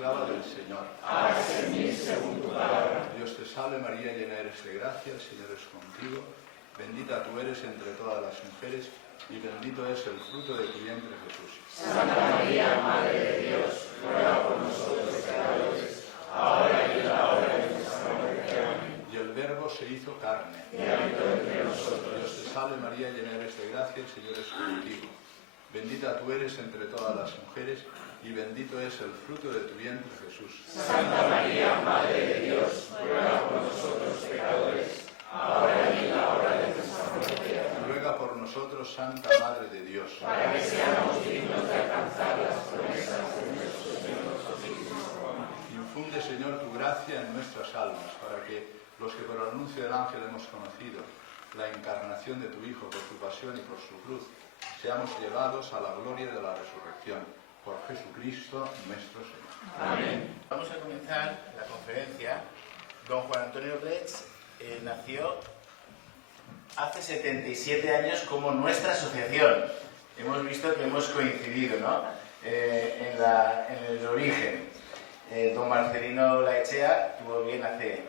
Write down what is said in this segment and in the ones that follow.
esclava del Señor. Hágase en mí según tu palabra. Dios te salve María, llena eres de gracia, el Señor es contigo. Bendita tú eres entre todas las mujeres y bendito es el fruto de tu vientre, Jesús. Santa María, Madre de Dios, ruega por nosotros pecadores, ahora y en la hora de nuestra muerte. Amén. Y el Verbo se hizo carne. Y habitó entre nosotros. Dios te salve María, llena eres de gracia, el Señor es contigo. Bendita tú eres entre todas las mujeres y bendito es el fruto de tu vientre, Jesús. Santa María, Madre de Dios, ruega por nosotros pecadores, ahora y en la hora de nuestra muerte. Amén. Ruega por nosotros, Santa Madre de Dios, para que seamos dignos de alcanzar las promesas de nuestro Señor Jesucristo. Infunde, Señor, tu gracia en nuestras almas, para que los que por el anuncio del ángel hemos conocido la encarnación de tu Hijo por su pasión y por su cruz, seamos llevados a la gloria de la resurrección. Por Jesucristo nuestro Señor. Amén. Vamos a comenzar la conferencia. Don Juan Antonio Reig nació hace 77 años como nuestra asociación. Hemos visto que hemos coincidido, ¿no? En el origen. Don Marcelino Laechea tuvo bien hace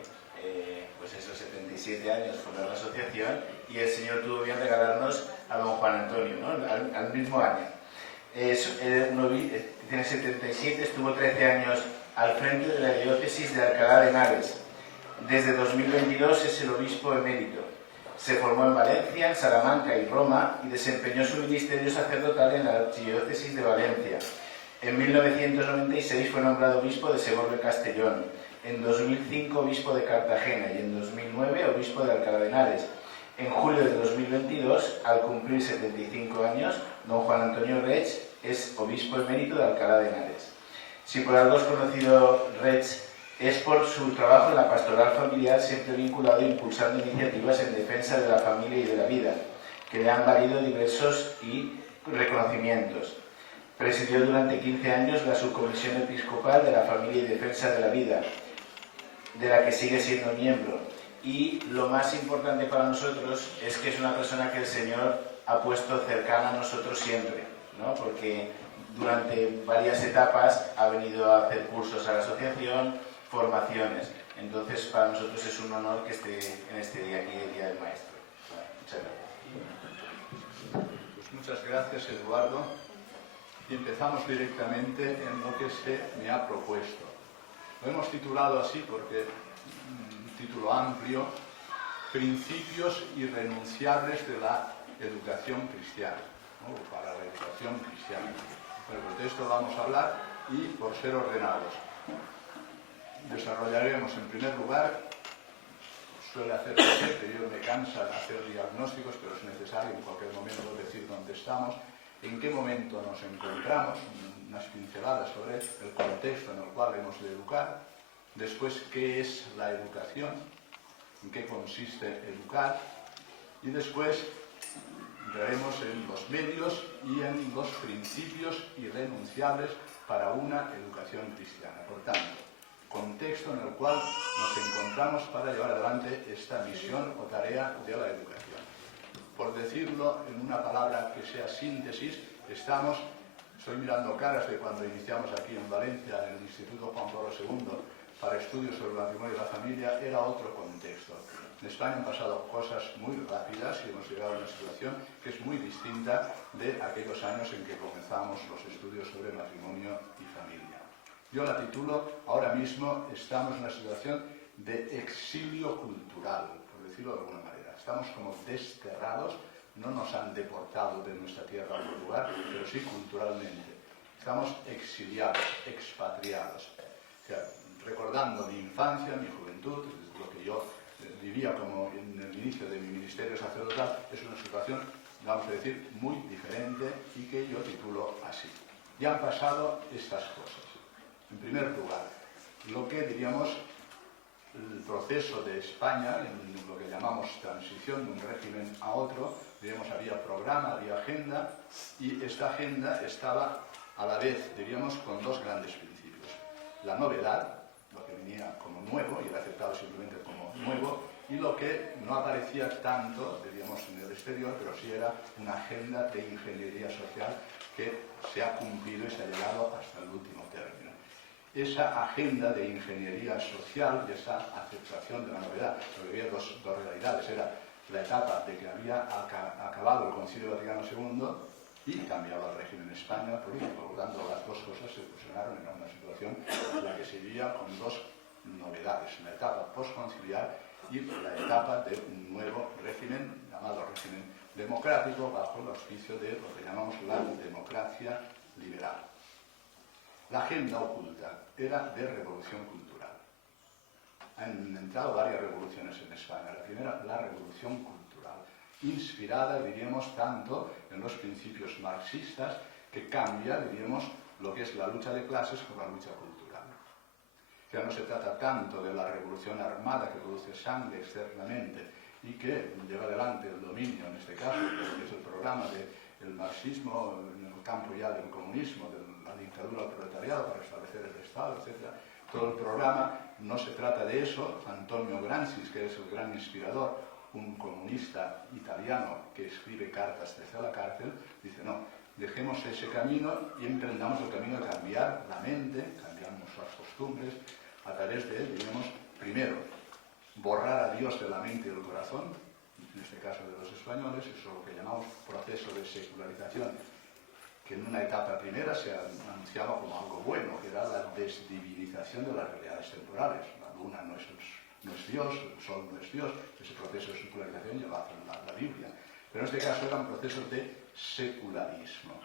pues esos 77 años fundar la asociación y el Señor tuvo bien regalarnos a don Juan Antonio, ¿no? al mismo año. Tiene 77, estuvo 13 años al frente de la diócesis de Alcalá de Henares. Desde 2022 es el obispo emérito. Se formó en Valencia, en Salamanca y Roma y desempeñó su ministerio sacerdotal en la archidiócesis de Valencia. En 1996 fue nombrado obispo de Segovia Castellón. En 2005 obispo de Cartagena y en 2009 obispo de Alcalá de Henares. En julio de 2022, al cumplir 75 años, don Juan Antonio Reig es obispo emérito de Alcalá de Henares. Si por algo es conocido Reig, es por su trabajo en la pastoral familiar, siempre vinculado e impulsando iniciativas en defensa de la familia y de la vida, que le han valido diversos reconocimientos. Presidió durante 15 años la subcomisión episcopal de la familia y defensa de la vida, de la que sigue siendo miembro. Y lo más importante para nosotros es que es una persona que el Señor ha puesto cercana a nosotros siempre, ¿no? Porque durante varias etapas ha venido a hacer cursos a la asociación, formaciones. Entonces para nosotros es un honor que esté en este día aquí, el Día del Maestro. Bueno, muchas gracias. Pues muchas gracias, Eduardo. Y empezamos directamente en lo que se me ha propuesto. Lo hemos titulado así porque título amplio, Principios irrenunciables de la educación cristiana, ¿no? Para la educación cristiana. Bueno, pues de esto vamos a hablar y por ser ordenados. Desarrollaremos en primer lugar, suele hacer que yo me cansa hacer diagnósticos, pero es necesario en cualquier momento decir dónde estamos, en qué momento nos encontramos, unas pinceladas sobre el contexto en el cual hemos de educar. Después, ¿qué es la educación? ¿En qué consiste educar? Y después entraremos en los medios y en los principios irrenunciables para una educación cristiana. Por tanto, contexto en el cual nos encontramos para llevar adelante esta misión o tarea de la educación. Por decirlo en una palabra que sea síntesis, estoy mirando caras de cuando iniciamos aquí en Valencia, en el Instituto Juan Pablo II, para estudios sobre el matrimonio y la familia, era otro contexto. En España han pasado cosas muy rápidas y hemos llegado a una situación que es muy distinta de aquellos años en que comenzamos los estudios sobre matrimonio y familia. Yo la titulo, ahora mismo estamos en una situación de exilio cultural, por decirlo de alguna manera. Estamos como desterrados, no nos han deportado de nuestra tierra a otro lugar, pero sí culturalmente. Estamos exiliados, expatriados. O sea, recordando mi infancia, mi juventud, lo que yo vivía como en el inicio de mi ministerio sacerdotal, es una situación vamos a decir, muy diferente y que yo titulo así. Ya han pasado estas cosas. En primer lugar, lo que diríamos el proceso de España, en lo que llamamos transición de un régimen a otro, diríamos, había programa, había agenda, y esta agenda estaba a la vez, diríamos, con dos grandes principios. La novedad, lo que venía como nuevo y era aceptado simplemente como nuevo, y lo que no aparecía tanto, diríamos, en el exterior, pero sí era una agenda de ingeniería social que se ha cumplido y se ha llegado hasta el último término. Esa agenda de ingeniería social y esa aceptación de la novedad, porque había dos realidades, era la etapa de que había acabado el Concilio Vaticano II y cambiaba el régimen español político. Por lo tanto, las dos cosas se fusionaron en una situación en la que se vivía con dos novedades, la etapa postconciliar y la etapa de un nuevo régimen, llamado régimen democrático, bajo el auspicio de lo que llamamos la democracia liberal. La agenda oculta era de revolución cultural. Han entrado varias revoluciones en España. La primera, la revolución cultural, inspirada, diríamos, tanto en los principios marxistas, que cambia, diríamos, lo que es la lucha de clases con la lucha cultural. Ya no se trata tanto de la revolución armada que produce sangre externamente y que lleva adelante el dominio, en este caso, que es el programa del marxismo en el campo ya del comunismo, de la dictadura del proletariado para establecer el Estado, etc. Todo el programa no se trata de eso. Antonio Gramsci, que es el gran inspirador, un comunista italiano que escribe cartas desde la cárcel, dice no, dejemos ese camino y emprendamos el camino de cambiar la mente, cambiamos las costumbres, a través de, digamos, primero, borrar a Dios de la mente y del corazón, en este caso de los españoles, eso es lo que llamamos proceso de secularización, que en una etapa primera se anunciaba como algo bueno, que era la desdivinización de las realidades temporales. La luna no es Dios, el sol no es Dios, ese proceso de secularización lleva a la Biblia. Pero en este caso era un proceso de secularismo.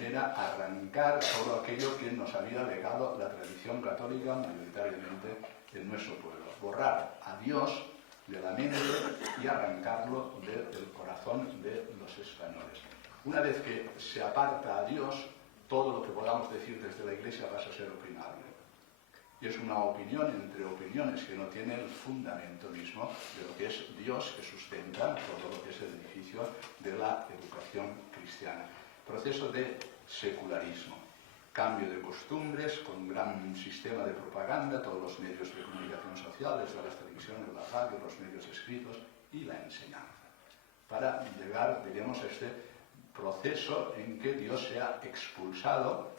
Era arrancar todo aquello que nos había legado la tradición católica mayoritariamente en nuestro pueblo. Borrar a Dios de la mente y arrancarlo del corazón de los españoles. Una vez que se aparta a Dios, todo lo que podamos decir desde la Iglesia pasa a ser opinable. Y es una opinión entre opiniones que no tiene el fundamento mismo de lo que es Dios, que sustenta todo lo que es el edificio de la educación cristiana. Proceso de secularismo. Cambio de costumbres, con un gran sistema de propaganda, todos los medios de comunicación social, desde las televisiones, la radio, los medios escritos y la enseñanza. Para llegar, diríamos, a este proceso en que Dios sea expulsado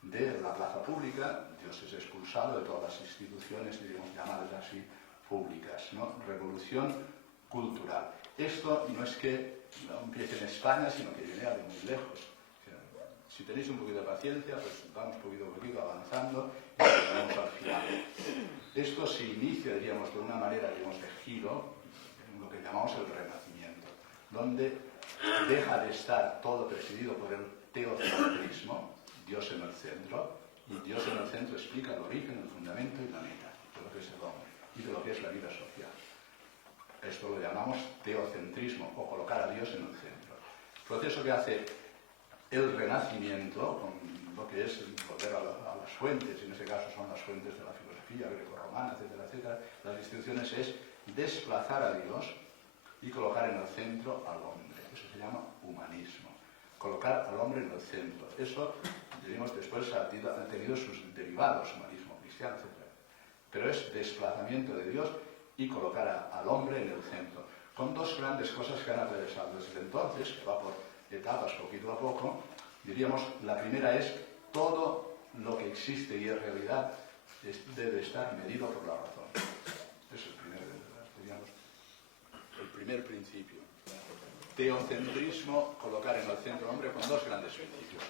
de la plaza pública, Dios es expulsado de todas las instituciones, diríamos, llamadas así, públicas, ¿no? Revolución cultural. Esto no es que no empiece en España, sino que viene de muy lejos. Si tenéis un poquito de paciencia, pues vamos poquito a poquito avanzando y llegamos al final. Esto se inicia, diríamos, de una manera, digamos, de giro, en lo que llamamos el Renacimiento, donde deja de estar todo presidido por el teocentrismo, Dios en el centro, y Dios en el centro explica el origen, el fundamento y la meta de lo que es el hombre y de lo que es la vida social. Esto lo llamamos teocentrismo, o colocar a Dios en el centro. Proceso que hace el Renacimiento, con lo que es volver a las fuentes, en este caso son las fuentes de la filosofía grecorromana, etcétera, etcétera, las instituciones, es desplazar a Dios y colocar en el centro al hombre. Eso se llama humanismo. Colocar al hombre en el centro. Eso, diríamos, después ha tenido sus derivados, humanismo cristiano, etcétera. Pero es desplazamiento de Dios y colocar al hombre en el centro. Con dos grandes cosas que han atravesado desde entonces, que va por etapas poquito a poco, diríamos, la primera es todo lo que existe y es realidad debe estar medido por la razón. Es el primer, diríamos, el primer principio. Teocentrismo, colocar en el centro al hombre con dos grandes principios.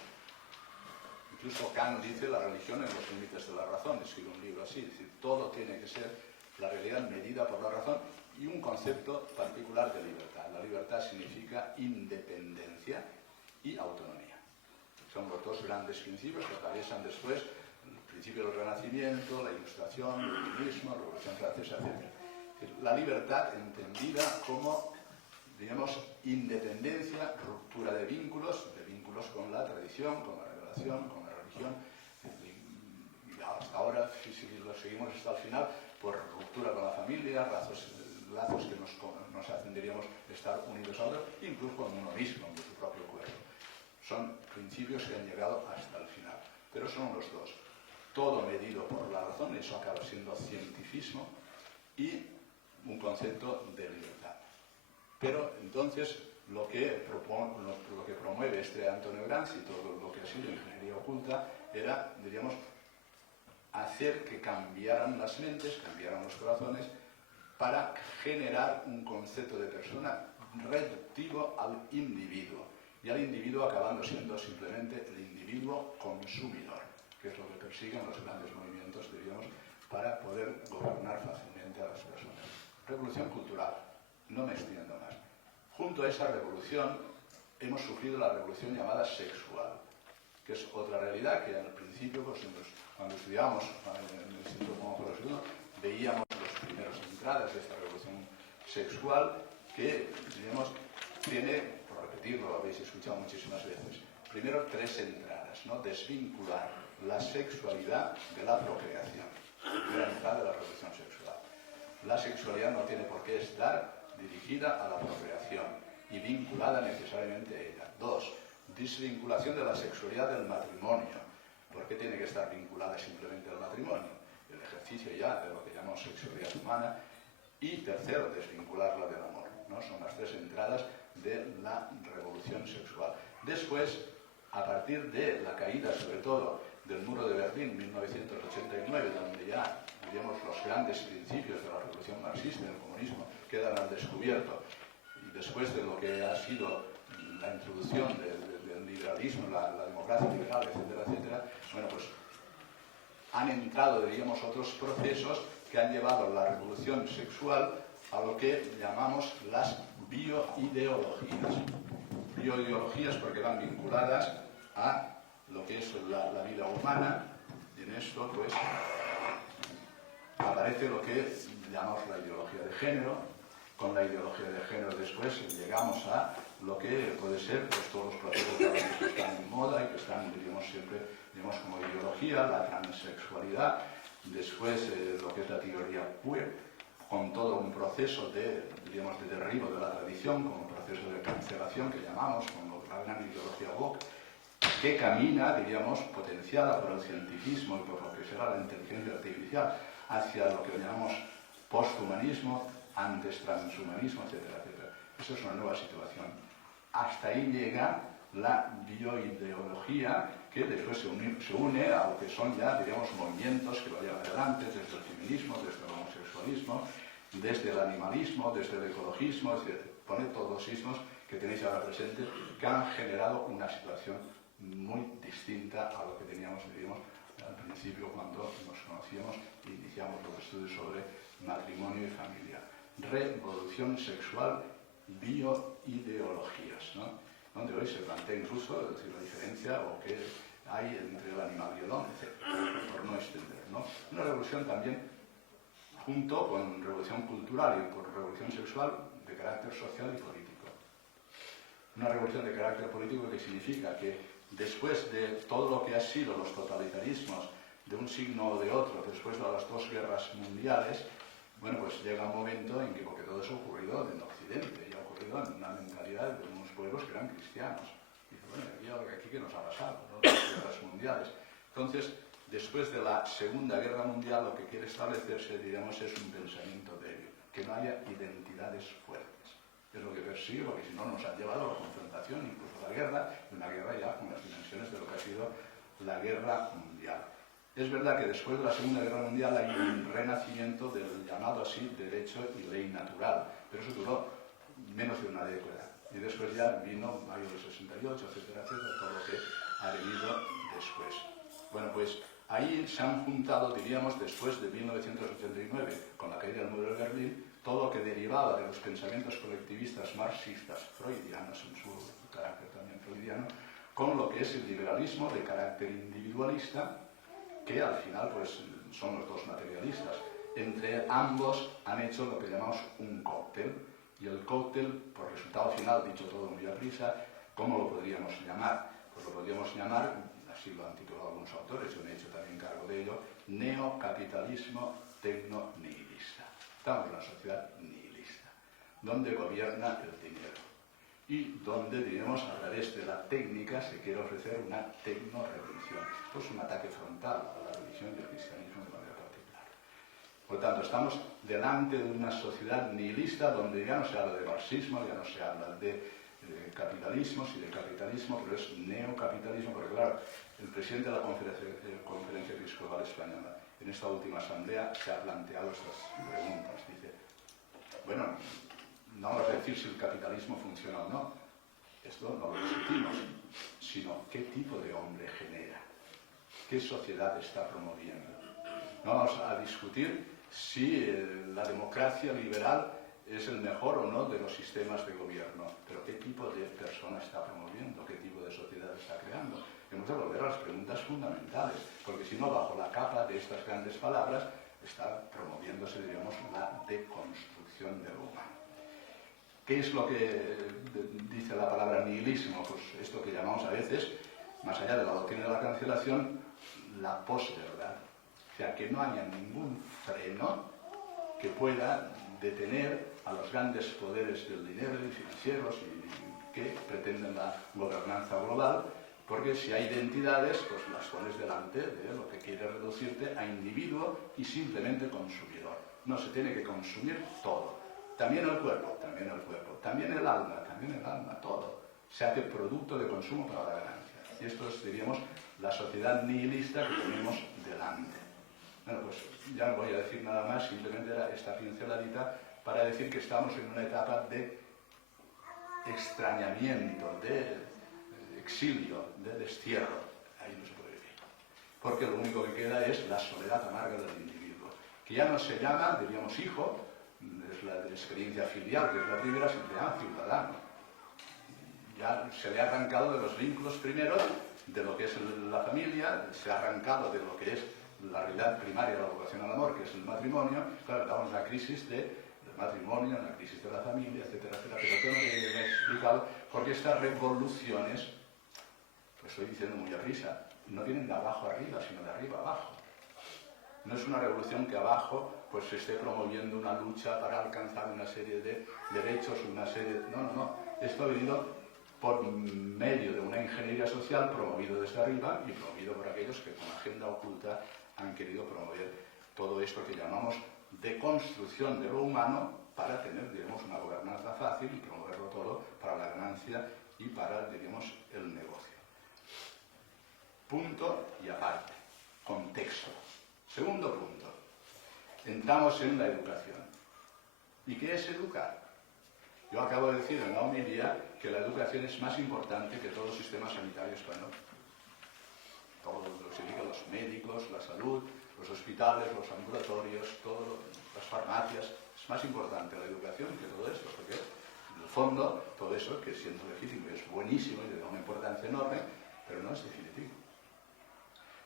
Incluso Kant dice la religión en los límites de la razón, escribe un libro así, es decir, todo tiene que ser la realidad medida por la razón y un concepto particular de libertad. La libertad significa independencia y autonomía. Son los dos grandes principios que atraviesan después el principio del Renacimiento, la Ilustración, el Iluminismo, la Revolución Francesa, etc. La libertad entendida como, diríamos, independencia, ruptura de vínculos con la tradición, con la revelación, con la religión, y hasta ahora, si lo seguimos hasta el final, por ruptura con la familia, lazos que nos hacen, diríamos, estar unidos a otros, incluso con uno mismo, con su propio cuerpo. Son principios que han llegado hasta el final, pero son los dos. Todo medido por la razón, eso acaba siendo cientificismo, y un concepto de libertad. Pero entonces lo que promueve este Antonio Gramsci, todo lo que ha sido ingeniería oculta, era, diríamos, hacer que cambiaran las mentes, cambiaran los corazones, para generar un concepto de persona reductivo al individuo, y al individuo acabando siendo simplemente el individuo consumidor, que es lo que persiguen los grandes movimientos, diríamos, para poder gobernar fácilmente a las personas. Revolución cultural, no me extiendo más. Junto a esa revolución hemos sufrido la revolución llamada sexual, que es otra realidad que al principio, pues, cuando estudiábamos en el Instituto Juan Pablo II, veíamos las primeras entradas de esta revolución sexual que, digamos, tiene, por repetirlo, lo habéis escuchado muchísimas veces, primero 3 entradas, ¿no? Desvincular la sexualidad de la procreación. Primera entrada de la revolución sexual. La sexualidad no tiene por qué estar dirigida a la procreación y vinculada necesariamente a ella. 2. Desvinculación de la sexualidad del matrimonio. ¿Por qué tiene que estar vinculada simplemente al matrimonio? El ejercicio ya de lo que llamamos sexualidad humana. Y tercero, desvincularla del amor, ¿no? Son las 3 entradas de la revolución sexual. Después, a partir de la caída, sobre todo, del muro de Berlín, 1989, donde ya, digamos, los grandes principios de la revolución marxista y del comunismo quedan al descubierto, y después de lo que ha sido la introducción del liberalismo, la democracia liberal, etcétera, etcétera, bueno, pues han entrado, diríamos, otros procesos que han llevado la revolución sexual a lo que llamamos las bioideologías. Bioideologías porque van vinculadas a lo que es la vida humana, y en esto, pues, aparece lo que llamamos la ideología de género. Con la ideología de género después llegamos a lo que puede ser, pues, todos los procesos que están en moda y que están, diríamos, siempre, digamos, como ideología, la transexualidad, después lo que es la teoría queer, con todo un proceso de, diríamos, de derribo de la tradición, como un proceso de cancelación que llamamos, como la gran ideología woke, que camina, diríamos, potenciada por el cientifismo y por lo que será la inteligencia artificial, hacia lo que llamamos posthumanismo, antes transhumanismo, etcétera, etcétera. Eso es una nueva situación. Hasta ahí llega la bioideología, que después se une a lo que son ya, diríamos, movimientos que lo llevan adelante, desde el feminismo, desde el homosexualismo, desde el animalismo, desde el ecologismo, es decir, pone todos los ismos que tenéis ahora presentes, que han generado una situación muy distinta a lo que teníamos, diríamos, al principio cuando nos conocíamos e iniciamos los estudios sobre matrimonio y familia. Revolución sexual, bioideologías, ¿no? Donde hoy se plantea incluso, es decir, la diferencia o qué hay entre el animal y el hombre, etc., por no extender, ¿no? Una revolución también, junto con revolución cultural y con revolución sexual, de carácter social y político. Una revolución de carácter político que significa que después de todo lo que ha sido los totalitarismos de un signo o de otro, después de las 2 guerras mundiales, bueno, pues llega un momento en que, porque todo eso ha ocurrido en Occidente, y ha ocurrido en una mentalidad de unos pueblos que eran cristianos. Y dice, bueno, aquí qué nos ha pasado, ¿no? Las guerras mundiales. Entonces, después de la Segunda Guerra Mundial, lo que quiere establecerse, digamos, es un pensamiento débil, que no haya identidades fuertes. Es lo que persigue, porque si no nos han llevado a la confrontación, incluso a la guerra, y una guerra ya con las dimensiones de lo que ha sido la Guerra Mundial. Es verdad que después de la Segunda Guerra Mundial hay un renacimiento del llamado así derecho y ley natural, pero eso duró menos de una década. Y después ya vino mayo del 68, etcétera, etcétera, todo lo que ha venido después. Bueno, pues ahí se han juntado, diríamos, después de 1989, con la caída del muro de Berlín, todo lo que derivaba de los pensamientos colectivistas marxistas, freudianos en su carácter también freudiano, con lo que es el liberalismo de carácter individualista, que al final, pues, son los dos materialistas. Entre ambos han hecho lo que llamamos un cóctel, Y el cóctel, por resultado final, dicho todo muy a prisa, ¿cómo lo podríamos llamar? Pues lo podríamos llamar, así lo han titulado algunos autores, yo me he hecho también cargo de ello, neocapitalismo tecno-nihilista. Estamos en una sociedad nihilista, donde gobierna el dinero y donde, diremos, a través de la técnica se quiere ofrecer una tecno-religión. Esto es un ataque frontal a la religión y al cristianismo de manera particular. Por lo tanto, estamos delante de una sociedad nihilista donde ya no se habla de marxismo, ya no se habla de capitalismo, sí de capitalismo, pero es neocapitalismo, porque claro, el presidente de la Conferencia Episcopal Española en esta última asamblea se ha planteado estas preguntas. Dice, bueno, no vamos a decir si el capitalismo funciona o no, esto no lo discutimos, sino qué tipo de hombre genera, qué sociedad está promoviendo. No vamos a discutir si la democracia liberal es el mejor o no de los sistemas de gobierno, pero qué tipo de persona está promoviendo, qué tipo de sociedad está creando. Hemos de volver a las preguntas fundamentales, porque si no, bajo la capa de estas grandes palabras, está promoviéndose, diríamos, la deconstrucción de lo humano. ¿Qué es lo que dice la palabra nihilismo? Pues esto que llamamos a veces, más allá de la doctrina de la cancelación, la posverdad. O sea, que no haya ningún freno que pueda detener a los grandes poderes del dinero y financieros y que pretenden la gobernanza global, porque si hay identidades, pues las pones delante de lo que quiere reducirte a individuo y simplemente consumidor. No, se tiene que consumir todo. También el cuerpo, también el alma, todo. Se hace producto de consumo para la ganancia. Y esto es, diríamos, la sociedad nihilista que tenemos delante. Bueno, pues ya no voy a decir nada más, simplemente era esta pinceladita para decir que estamos en una etapa de extrañamiento, de exilio, de destierro. Ahí no se puede vivir. Porque lo único que queda es la soledad amarga del individuo, que ya no se llama, diríamos, hijo, es la experiencia filial, que es la primera, se llama ciudadano. Ya se le ha arrancado de los vínculos primeros, de lo que es la familia, se ha arrancado de lo que es la realidad primaria de la vocación al amor, que es el matrimonio. Claro, estamos en la crisis del matrimonio, en la crisis de la familia, etcétera, etcétera. Pero tengo que he explicado, porque estas revoluciones, lo estoy diciendo muy a prisa, no vienen de abajo arriba, sino de arriba abajo. No es una revolución que abajo pues se esté promoviendo una lucha para alcanzar una serie de derechos, una serie de... No. Esto ha venido por medio de una ingeniería social promovido desde arriba y promovido por aquellos que con agenda oculta han querido promover todo esto que llamamos deconstrucción de lo humano para tener, digamos, una gobernanza fácil y promoverlo todo para la ganancia y para, diríamos, el negocio. Punto y aparte. Contexto. Segundo punto. Entramos en la educación. ¿Y qué es educar? Yo acabo de decir en la homilía que la educación es más importante que todo el sistema sanitario español. Todo lo que significa los médicos, la salud, los hospitales, los ambulatorios, las farmacias. Es más importante la educación que todo esto, porque en el fondo todo eso, que siendo legítimo es buenísimo y de una importancia enorme, pero no es definitivo.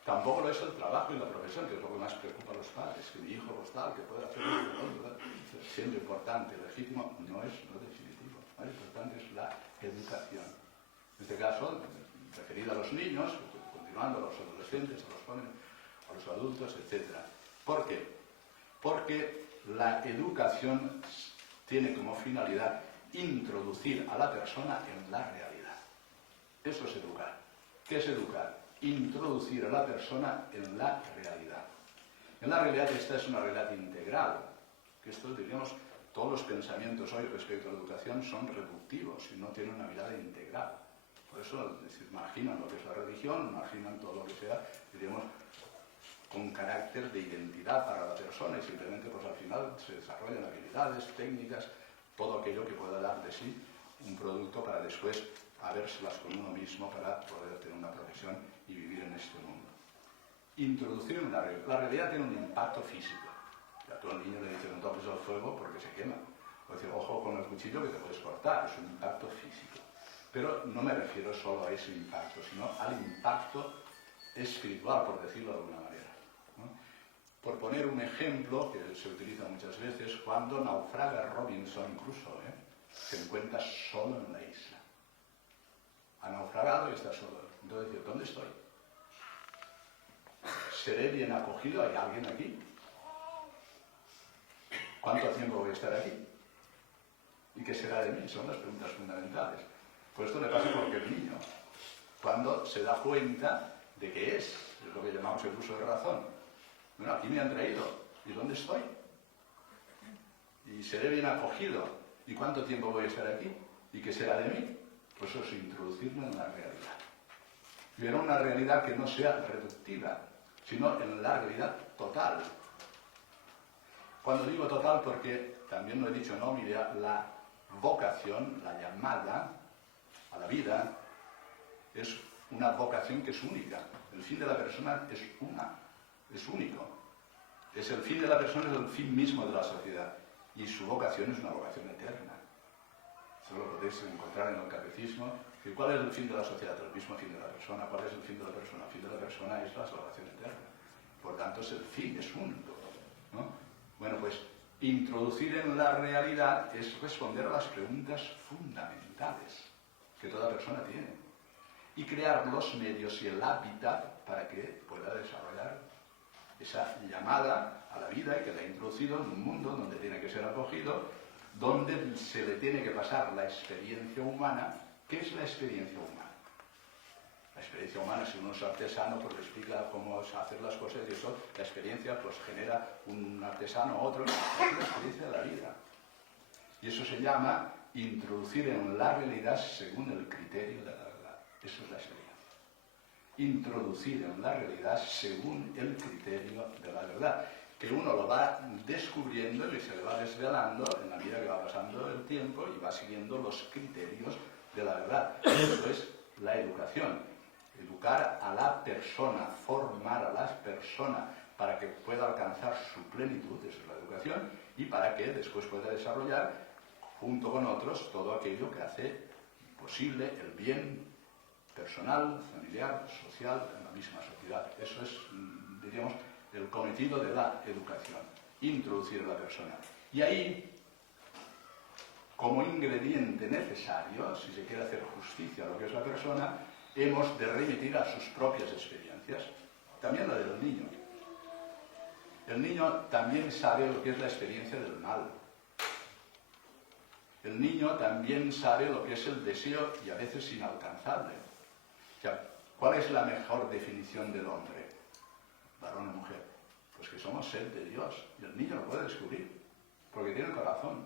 Tampoco lo es el trabajo y la profesión, que es lo que más preocupa a los padres, que mi hijo pues tal, que puede hacer esto, siendo importante, legítimo, no es definitivo. Lo más importante es la educación. En este caso, referida a los niños, continuando a los adolescentes, a los jóvenes, a los adultos, etc. ¿Por qué? Porque la educación tiene como finalidad introducir a la persona en la realidad. Eso es educar. ¿Qué es educar? Introducir a la persona en la realidad. En la realidad esta es una realidad integral, que esto, diríamos, todos los pensamientos hoy respecto a la educación son reductivos y no tienen una mirada integral. Por eso, es decir, marginan lo que es la religión, marginan todo lo que sea, diríamos, con carácter de identidad para la persona y simplemente pues al final se desarrollan habilidades, técnicas, todo aquello que pueda dar de sí un producto para después habérselas con uno mismo para poder tener una profesión y vivir en este mundo. Introducir en la realidad tiene un impacto físico. A todo el niño le dicen no toques el fuego porque se quema. O decir, ojo con el cuchillo que te puedes cortar, es un impacto físico. Pero no me refiero solo a ese impacto, sino al impacto espiritual, por decirlo de alguna manera, ¿no? Por poner un ejemplo que se utiliza muchas veces, cuando naufraga Robinson Crusoe, encuentra solo en la isla. Ha naufragado y está solo. Entonces dice, ¿dónde estoy? ¿Seré bien acogido? ¿Hay alguien aquí? ¿Cuánto tiempo voy a estar aquí? ¿Y qué será de mí? Son las preguntas fundamentales. Pues esto le pasa porque el niño, cuando se da cuenta de que es lo que llamamos el uso de razón. Bueno, aquí me han traído. ¿Y dónde estoy? ¿Y seré bien acogido? ¿Y cuánto tiempo voy a estar aquí? ¿Y qué será de mí? Pues eso es introducirlo en la realidad. Y en una realidad que no sea reductiva, sino en la realidad total. Cuando digo total, porque también lo he dicho, ¿no? Mire, la vocación, la llamada a la vida, es una vocación que es única. El fin de la persona es único. Es el fin de la persona, es el fin mismo de la sociedad. Y su vocación es una vocación eterna. Eso lo podéis encontrar en el catecismo. ¿Cuál es el fin de la sociedad? El mismo fin de la persona. ¿Cuál es el fin de la persona? El fin de la persona es la salvación eterna. Por tanto, es el fin, es único, ¿no? Bueno, pues introducir en la realidad es responder a las preguntas fundamentales que toda persona tiene y crear los medios y el hábitat para que pueda desarrollar esa llamada a la vida y que la ha introducido en un mundo donde tiene que ser acogido, donde se le tiene que pasar la experiencia humana. ¿Qué es la experiencia humana? La experiencia humana, si uno es artesano, pues le explica cómo hacer las cosas y eso, la experiencia pues genera un artesano u otro, es la experiencia de la vida. Y eso se llama introducir en la realidad según el criterio de la verdad. Eso es la experiencia. Introducir en la realidad según el criterio de la verdad, que uno lo va descubriendo y se le va desvelando en la medida que va pasando el tiempo y va siguiendo los criterios de la verdad. Eso es la educación. Educar a la persona, formar a la persona para que pueda alcanzar su plenitud, eso es la educación, y para que después pueda desarrollar, junto con otros, todo aquello que hace posible el bien personal, familiar, social, en la misma sociedad. Eso es, diríamos, el cometido de la educación, introducir a la persona. Y ahí, como ingrediente necesario, si se quiere hacer justicia a lo que es la persona, hemos de remitir a sus propias experiencias, también la del niño. El niño también sabe lo que es la experiencia del mal. El niño también sabe lo que es el deseo y a veces inalcanzable. O sea, ¿cuál es la mejor definición del hombre? Varón o mujer. Pues que somos ser de Dios. Y el niño lo puede descubrir, porque tiene el corazón.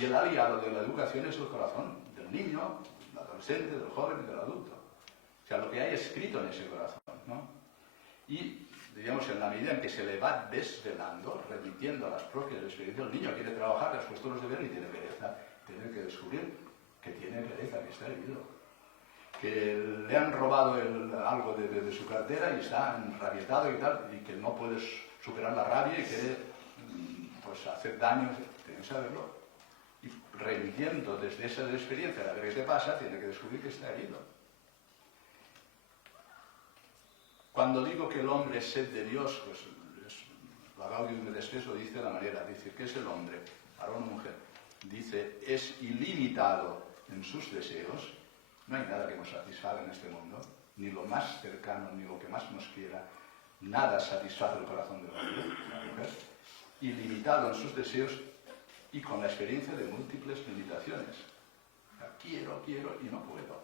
Y el aliado de la educación es el corazón del niño, del adolescente, del joven y del adulto. O sea, lo que hay escrito en ese corazón, ¿no? Y, digamos, en la medida en que se le va desvelando, remitiendo a las propias experiencias, el niño quiere trabajar, le has puesto los deberes y tiene pereza. Tiene que descubrir que tiene pereza, que está herido. Que le han robado algo de su cartera y está enrabietado y tal, y que no puede superar la rabia y quiere pues, hacer daño. Tiene que saberlo. Y remitiendo desde esa experiencia a ver qué te pasa, tiene que descubrir que está herido. Cuando digo que el hombre es sed de Dios, pues la Gaudium et Spes lo dice de la manera, dice, ¿qué es el hombre? Varón o mujer. Dice, es ilimitado en sus deseos, no hay nada que nos satisfaga en este mundo, ni lo más cercano, ni lo que más nos quiera, nada satisface el corazón del hombre, de la mujer, ilimitado en sus deseos y con la experiencia de múltiples limitaciones. O sea, quiero y no puedo.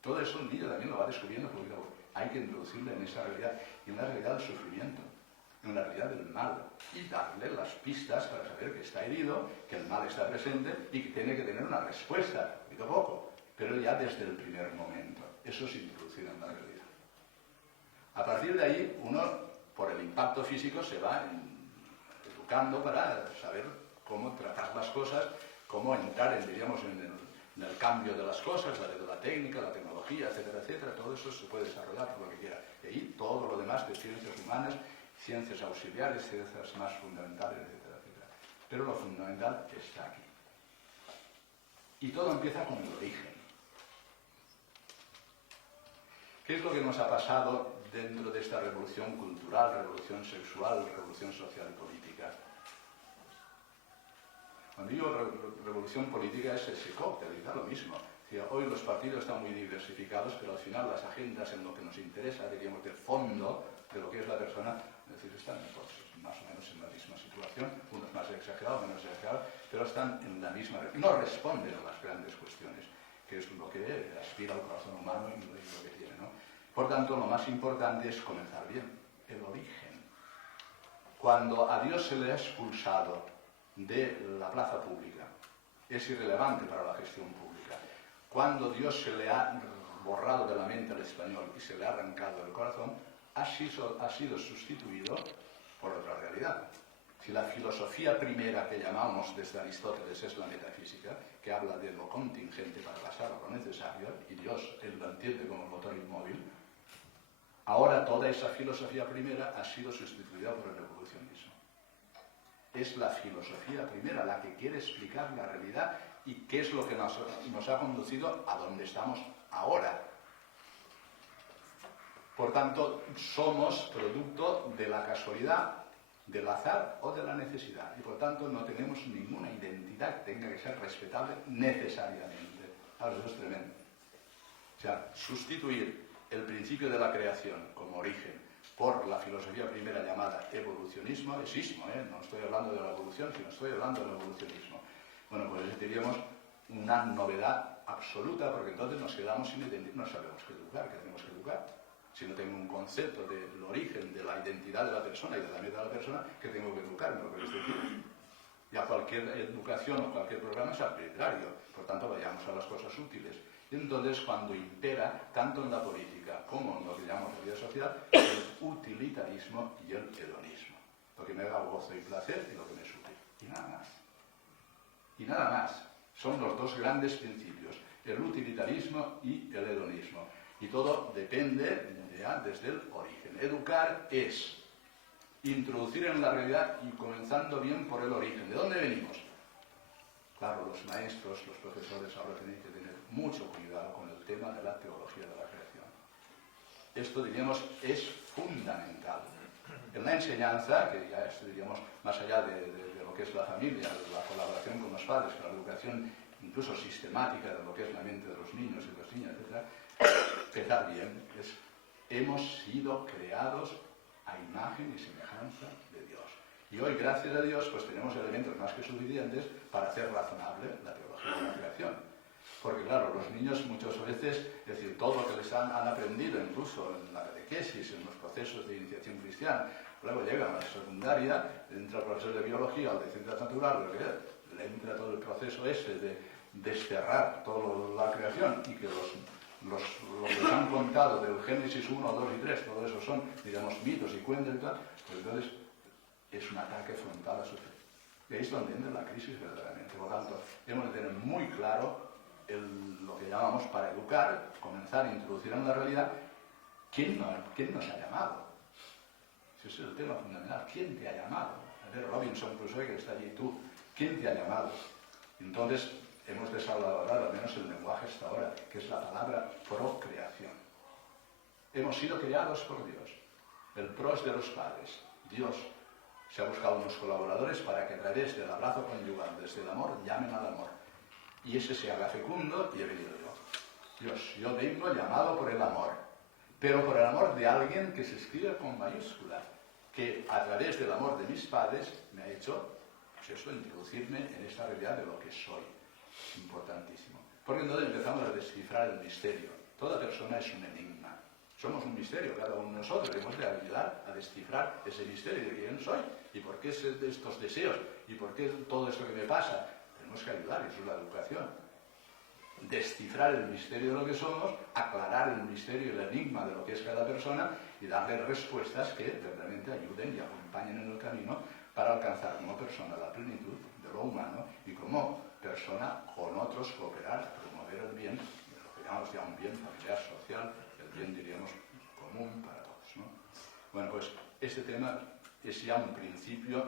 Todo eso el niño también lo va descubriendo poquito a poco. Hay que introducirle en esa realidad, y en la realidad del sufrimiento, en la realidad del mal, y darle las pistas para saber que está herido, que el mal está presente y que tiene que tener una respuesta, poquito a poco, pero ya desde el primer momento. Eso es introducir en la realidad. A partir de ahí, uno, por el impacto físico, se va educando para saber cómo tratar las cosas, cómo entrar en, diríamos, en el cambio de las cosas, la técnica, la tecnología, etcétera, etcétera. Todo eso se puede desarrollar por lo que quiera. Y ahí todo lo demás de ciencias humanas, ciencias auxiliares, ciencias más fundamentales, etcétera, etcétera. Pero lo fundamental está aquí. Y todo empieza con el origen. ¿Qué es lo que nos ha pasado dentro de esta revolución cultural, revolución sexual, revolución social y política? Cuando digo revolución política es ese cóctel y da lo mismo. Hoy los partidos están muy diversificados, pero al final las agendas en lo que nos interesa, diríamos, de fondo de lo que es la persona, es decir, están pues, más o menos en la misma situación, unos más exagerados, menos exagerados, pero están en la misma, no responden a las grandes cuestiones, que es lo que aspira al corazón humano y lo que tiene, ¿no? Por tanto, lo más importante es comenzar bien, el origen. Cuando a Dios se le ha expulsado de la plaza pública, es irrelevante para la gestión pública. Cuando Dios se le ha borrado de la mente al español y se le ha arrancado del corazón, ha sido sustituido por otra realidad. Si la filosofía primera que llamamos desde Aristóteles es la metafísica, que habla de lo contingente para pasar a lo necesario, y Dios él lo entiende como motor inmóvil, ahora toda esa filosofía primera ha sido sustituida por el evolucionismo. Es la filosofía primera la que quiere explicar la realidad y qué es lo que nos ha conducido a donde estamos ahora. Por tanto, somos producto de la casualidad, del azar o de la necesidad. Y por tanto no tenemos ninguna identidad que tenga que ser respetable necesariamente. Ahora, eso es tremendo. O sea, sustituir el principio de la creación como origen por la filosofía primera llamada evolucionismo, es ismo, no estoy hablando de la evolución, sino estoy hablando del evolucionismo. Bueno, pues diríamos una novedad absoluta, porque entonces nos quedamos sin identidad, no sabemos qué educar, qué tenemos que educar. Si no tengo un concepto del origen, de la identidad de la persona y de la meta de la persona, que tengo que educarme, lo que es decir. Ya cualquier educación o cualquier programa es arbitrario, por tanto vayamos a las cosas útiles. Y entonces cuando impera, tanto en la política como en lo que llamamos la vida social, el utilitarismo y el hedonismo. Lo que me da gozo y placer y lo que me es útil. Y nada más. Y nada más. Son los dos grandes principios, el utilitarismo y el hedonismo. Y todo depende ya desde el origen. Educar es introducir en la realidad y comenzando bien por el origen. ¿De dónde venimos? Claro, los maestros, los profesores ahora tienen que tener mucho cuidado con el tema de la teología de la creación. Esto, diríamos, es fundamental. En la enseñanza, que ya es, diríamos, más allá de lo que es la familia, de la colaboración con los padres, con la educación incluso sistemática de lo que es la mente de los niños y las niñas, etc., empezar bien, hemos sido creados a imagen y semejanza de Dios. Y hoy, gracias a Dios, pues tenemos elementos más que suficientes para hacer razonable la teología de la creación. Porque claro, los niños muchas veces, es decir, todo lo que les han aprendido, incluso en la catequesis, en los procesos de iniciación cristiana, luego llegan a la secundaria, entra el profesor de biología o de ciencias naturales, le entra todo el proceso ese de desterrar toda la creación y que lo que les han contado del Génesis 1, 2 y 3, todo eso son, digamos, mitos y cuentos y tal, pues entonces es un ataque frontal a su fe. Y ahí es donde entra la crisis verdaderamente. Por lo tanto, hemos de tener muy claro lo que llamamos para educar, comenzar a introducir en la realidad, ¿quién nos ha llamado? Ese es el tema fundamental. ¿Quién te ha llamado? A ver, Robinson Crusoe, que está allí, tú, ¿quién te ha llamado? Entonces, hemos de salvaguardar al menos el lenguaje hasta ahora, que es la palabra procreación. Hemos sido creados por Dios. El pro es de los padres. Dios se ha buscado unos colaboradores para que a través del abrazo conyugal, desde el amor, llamen al amor. Y ese se haga fecundo y he venido yo. Dios, yo vengo llamado por el amor, pero por el amor de alguien que se escribe con mayúscula, que a través del amor de mis padres me ha hecho, pues eso, introducirme en esta realidad de lo que soy. Es importantísimo. Porque entonces empezamos a descifrar el misterio. Toda persona es un enigma. Somos un misterio, cada uno de nosotros. Hemos de ayudar a descifrar ese misterio de quién soy y por qué estos deseos y por qué todo esto que me pasa. Tenemos que ayudar, eso es la educación. Descifrar el misterio de lo que somos, aclarar el misterio y el enigma de lo que es cada persona y darle respuestas que verdaderamente ayuden y acompañen en el camino para alcanzar como persona la plenitud de lo humano y como persona con otros cooperar, promover el bien, lo que llamamos ya un bien familiar, social, el bien, diríamos, común para todos, ¿no? Bueno, pues este tema es ya un principio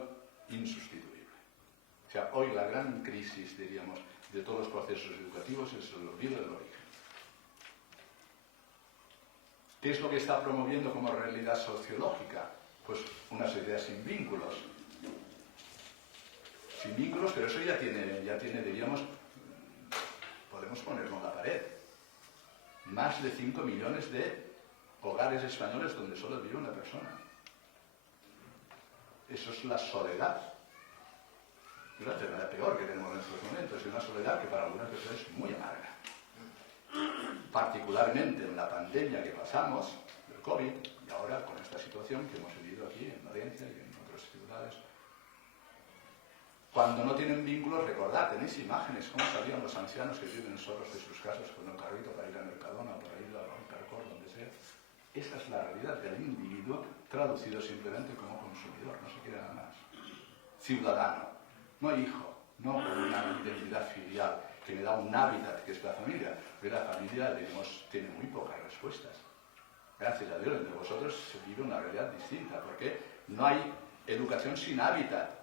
insustituible. O sea, hoy la gran crisis, diríamos, de todos los procesos educativos es el olvido del origen. ¿Qué es lo que está promoviendo como realidad sociológica? Pues una sociedad sin vínculos. sin vínculos, pero eso ya tiene, diríamos, podemos ponerlo en la pared. Más de 5 millones de hogares españoles donde solo vive una persona. Eso es la soledad. Es la enfermedad peor que tenemos en estos momentos, y una soledad que para algunas personas es muy amarga. Particularmente en la pandemia que pasamos, del COVID, y ahora con esta situación que hemos vivido aquí en Valencia y en otras ciudades. Cuando no tienen vínculos, recordad, tenéis imágenes, cómo salían los ancianos que viven solos de sus casas con un carrito para ir a Mercadona o para ir a Carrefour, donde sea. Esa es la realidad del individuo traducido simplemente como consumidor, no se quiere nada más. Ciudadano, no hijo, no con una identidad filial que me da un hábitat que es la familia, porque la familia, digamos, tiene muy pocas respuestas. Gracias a Dios, entre vosotros se vive una realidad distinta, porque no hay educación sin hábitat.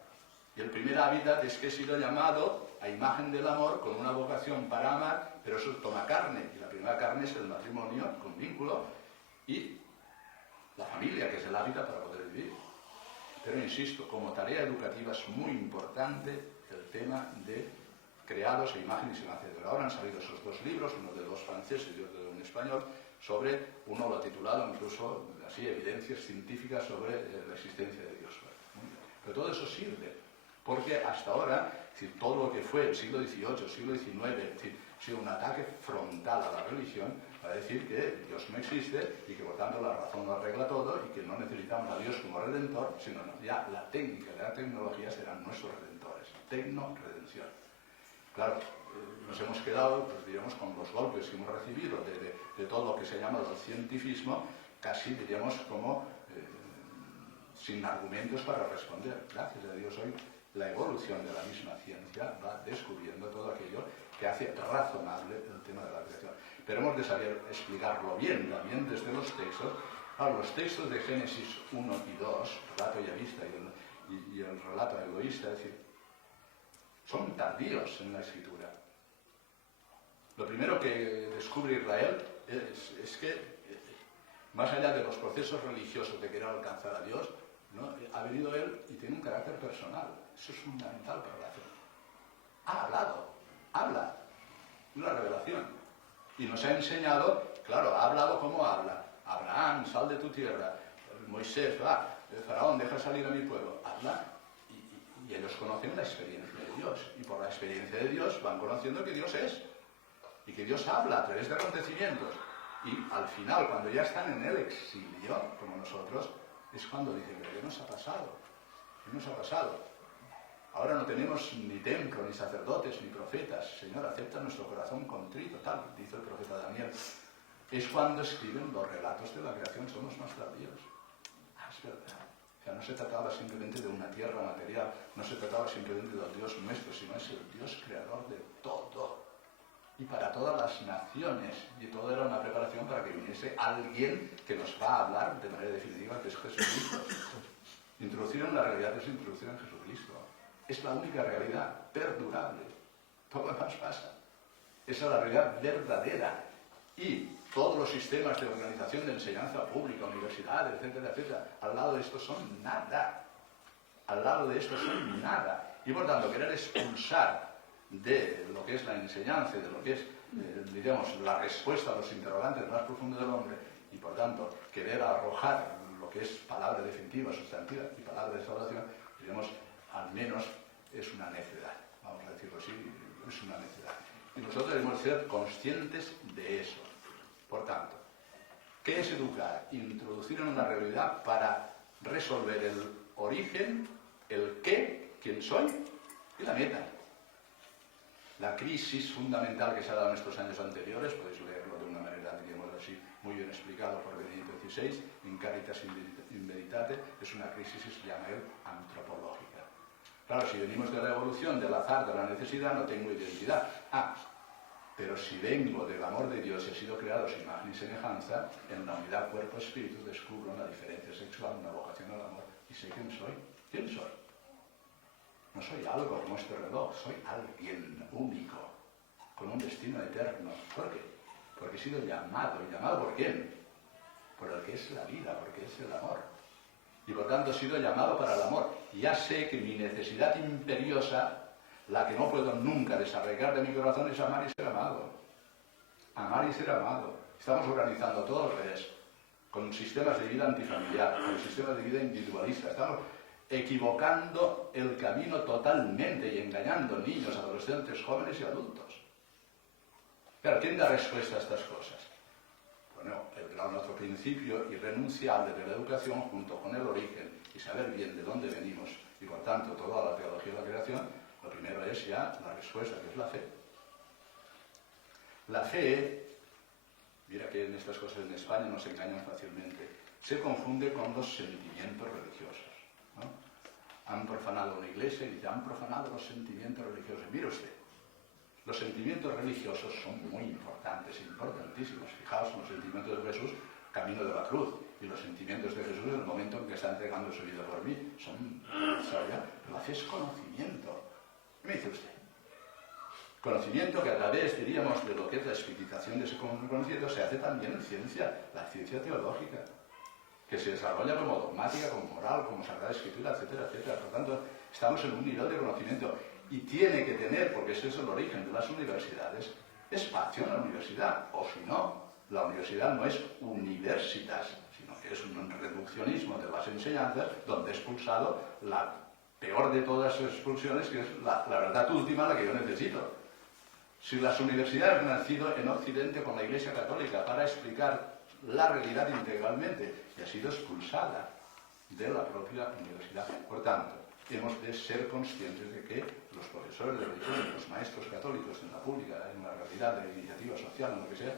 Y el primer hábitat es que he sido llamado a imagen del amor con una vocación para amar, pero eso toma carne. Y la primera carne es el matrimonio con vínculo y la familia, que es el hábitat para poder vivir. Pero insisto, como tarea educativa es muy importante el tema de creados a imagen y semejanza de Dios. Ahora han salido esos dos libros, uno de dos franceses y otro de un español, sobre, uno lo ha titulado incluso así, evidencias científicas sobre la existencia de Dios. Pero todo eso sirve. Porque hasta ahora, es decir, todo lo que fue el siglo XVIII, siglo XIX, es decir, ha sido un ataque frontal a la religión para decir que Dios no existe y que por tanto la razón lo arregla todo y que no necesitamos a Dios como redentor, sino ya la técnica y la tecnología serán nuestros redentores. Tecno-redención. Claro, nos hemos quedado, pues diríamos, con los golpes que hemos recibido de todo lo que se ha llamado el cientifismo, casi diríamos como sin argumentos para responder. Gracias a Dios hoy la evolución de la misma ciencia va descubriendo todo aquello que hace razonable el tema de la creación. Pero hemos de saber explicarlo bien, también desde los textos. Ahora, los textos de Génesis 1 y 2, relato yavista y el relato egoísta, es decir, son tardíos en la escritura. Lo primero que descubre Israel es que, más allá de los procesos religiosos de querer alcanzar a Dios, ¿no?, ha venido él y tiene un carácter personal. Eso es fundamental para la fe. Ha hablado, habla, una revelación. Y nos ha enseñado, claro, ha hablado como habla. Abraham, sal de tu tierra. Moisés, va, Faraón, deja salir a mi pueblo. Habla y ellos conocen la experiencia de Dios. Y por la experiencia de Dios van conociendo que Dios es. Y que Dios habla a través de acontecimientos. Y al final, cuando ya están en el exilio, como nosotros, es cuando dicen, pero ¿qué nos ha pasado? ¿Qué nos ha pasado? Ahora no tenemos ni templo, ni sacerdotes, ni profetas. Señor, acepta nuestro corazón contrito, tal, dice el profeta Daniel. Es cuando escriben los relatos de la creación, somos más tardíos. Es verdad. O sea, no se trataba simplemente de una tierra material, no se trataba simplemente del Dios nuestro, sino es el Dios creador de todo. Y para todas las naciones, y todo era una preparación para que viniese alguien que nos va a hablar de manera definitiva, que es Jesucristo. Introducir en la realidad es introducir en Jesucristo. Es la única realidad perdurable. Todo lo demás pasa. Esa es la realidad verdadera. Y todos los sistemas de organización de enseñanza pública, universidades, etcétera, etcétera, al lado de esto son nada. Al lado de esto son nada. Y por tanto, querer expulsar de lo que es la enseñanza, de lo que es, digamos, la respuesta a los interrogantes más profundos del hombre, y por tanto, querer arrojar lo que es palabra definitiva, sustantiva y palabra de salvación, digamos, al menos es una necedad. Vamos a decirlo así, es una necedad. Y nosotros debemos ser conscientes de eso. Por tanto, ¿qué es educar? Introducir en una realidad para resolver el origen, el qué, quién soy y la meta. La crisis fundamental que se ha dado en estos años anteriores, podéis leerlo de una manera, digamos así, muy bien explicado por Benedicto XVI, in Caritas in Veritate, es una crisis que se llama él antropológica. Claro, si venimos de la evolución, del azar, de la necesidad, no tengo identidad. Pero si vengo del amor de Dios y he sido creado sin imagen y semejanza, en la unidad cuerpo-espíritu descubro una diferencia sexual, una vocación al amor, y sé quién soy. ¿Quién soy? No soy algo como este reloj, soy alguien único, con un destino eterno. ¿Por qué? Porque he sido llamado. ¿Y llamado por quién? Por el que es la vida, porque es el amor. Y por tanto he sido llamado para el amor. Y ya sé que mi necesidad imperiosa, la que no puedo nunca desarraigar de mi corazón, es amar y ser amado. Amar y ser amado. Estamos organizando todo al revés, con sistemas de vida antifamiliar, con sistemas de vida individualista. Estamos equivocando el camino totalmente y engañando niños, adolescentes, jóvenes y adultos. Pero ¿quién da respuesta a estas cosas? Bueno, el gran otro principio irrenunciable de la educación, junto con el origen y saber bien de dónde venimos, y por tanto toda la teología de la creación, lo primero es ya la respuesta, que es la fe. La fe, mira que en estas cosas en España nos engañan fácilmente, se confunde con los sentimientos religiosos, ¿no? Han profanado una iglesia y dicen, han profanado los sentimientos religiosos. Mire usted, los sentimientos religiosos son muy importantes, importantísimos. Fijaos en los sentimientos de Jesús, camino de la cruz, y los sentimientos de Jesús en el momento en que está entregando su vida por mí. Son sabia, pero la fe es conocimiento. ¿Qué me dice usted? Conocimiento que a través, diríamos, de lo que es la espiritización de ese conocimiento se hace también en ciencia, la ciencia teológica, que se desarrolla como dogmática, como moral, como Sagrada Escritura, etcétera, etcétera. Por tanto, estamos en un nivel de conocimiento y tiene que tener, porque ese es el origen de las universidades, espacio en la universidad, o si no, la universidad no es universitas, sino que es un reduccionismo de las enseñanzas donde he expulsado la peor de todas las expulsiones, que es la verdad última, la que yo necesito. Si las universidades han nacido en Occidente con la Iglesia Católica para explicar la realidad integralmente y ha sido expulsada de la propia universidad. Por tanto, hemos de ser conscientes de que los profesores de religión, los maestros católicos en la pública, en la realidad de la iniciativa social, en lo que sea,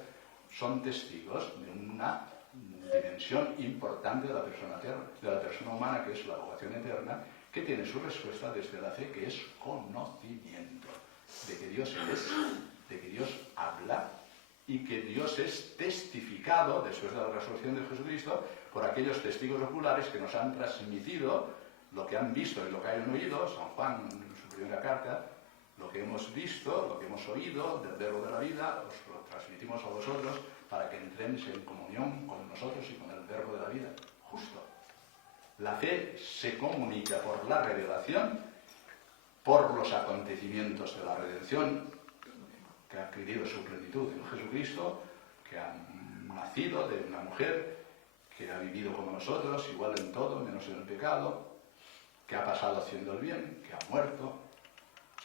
son testigos de una dimensión importante de la persona humana, que es la vocación eterna, que tiene su respuesta desde la fe, que es conocimiento de que Dios es, de que Dios habla y que Dios es testificado, después de la resurrección de Jesucristo, por aquellos testigos oculares que nos han transmitido lo que han visto y lo que han oído. San Juan, en su primera carta, lo que hemos visto, lo que hemos oído del verbo de la vida, os lo transmitimos a vosotros para que entréis en comunión con nosotros y con el verbo de la vida. Justo. La fe se comunica por la revelación, por los acontecimientos de la redención, que ha adquirido su plenitud en Jesucristo, que ha nacido de una mujer que ha vivido como nosotros, igual en todo, menos en el pecado, que ha pasado haciendo el bien, que ha muerto,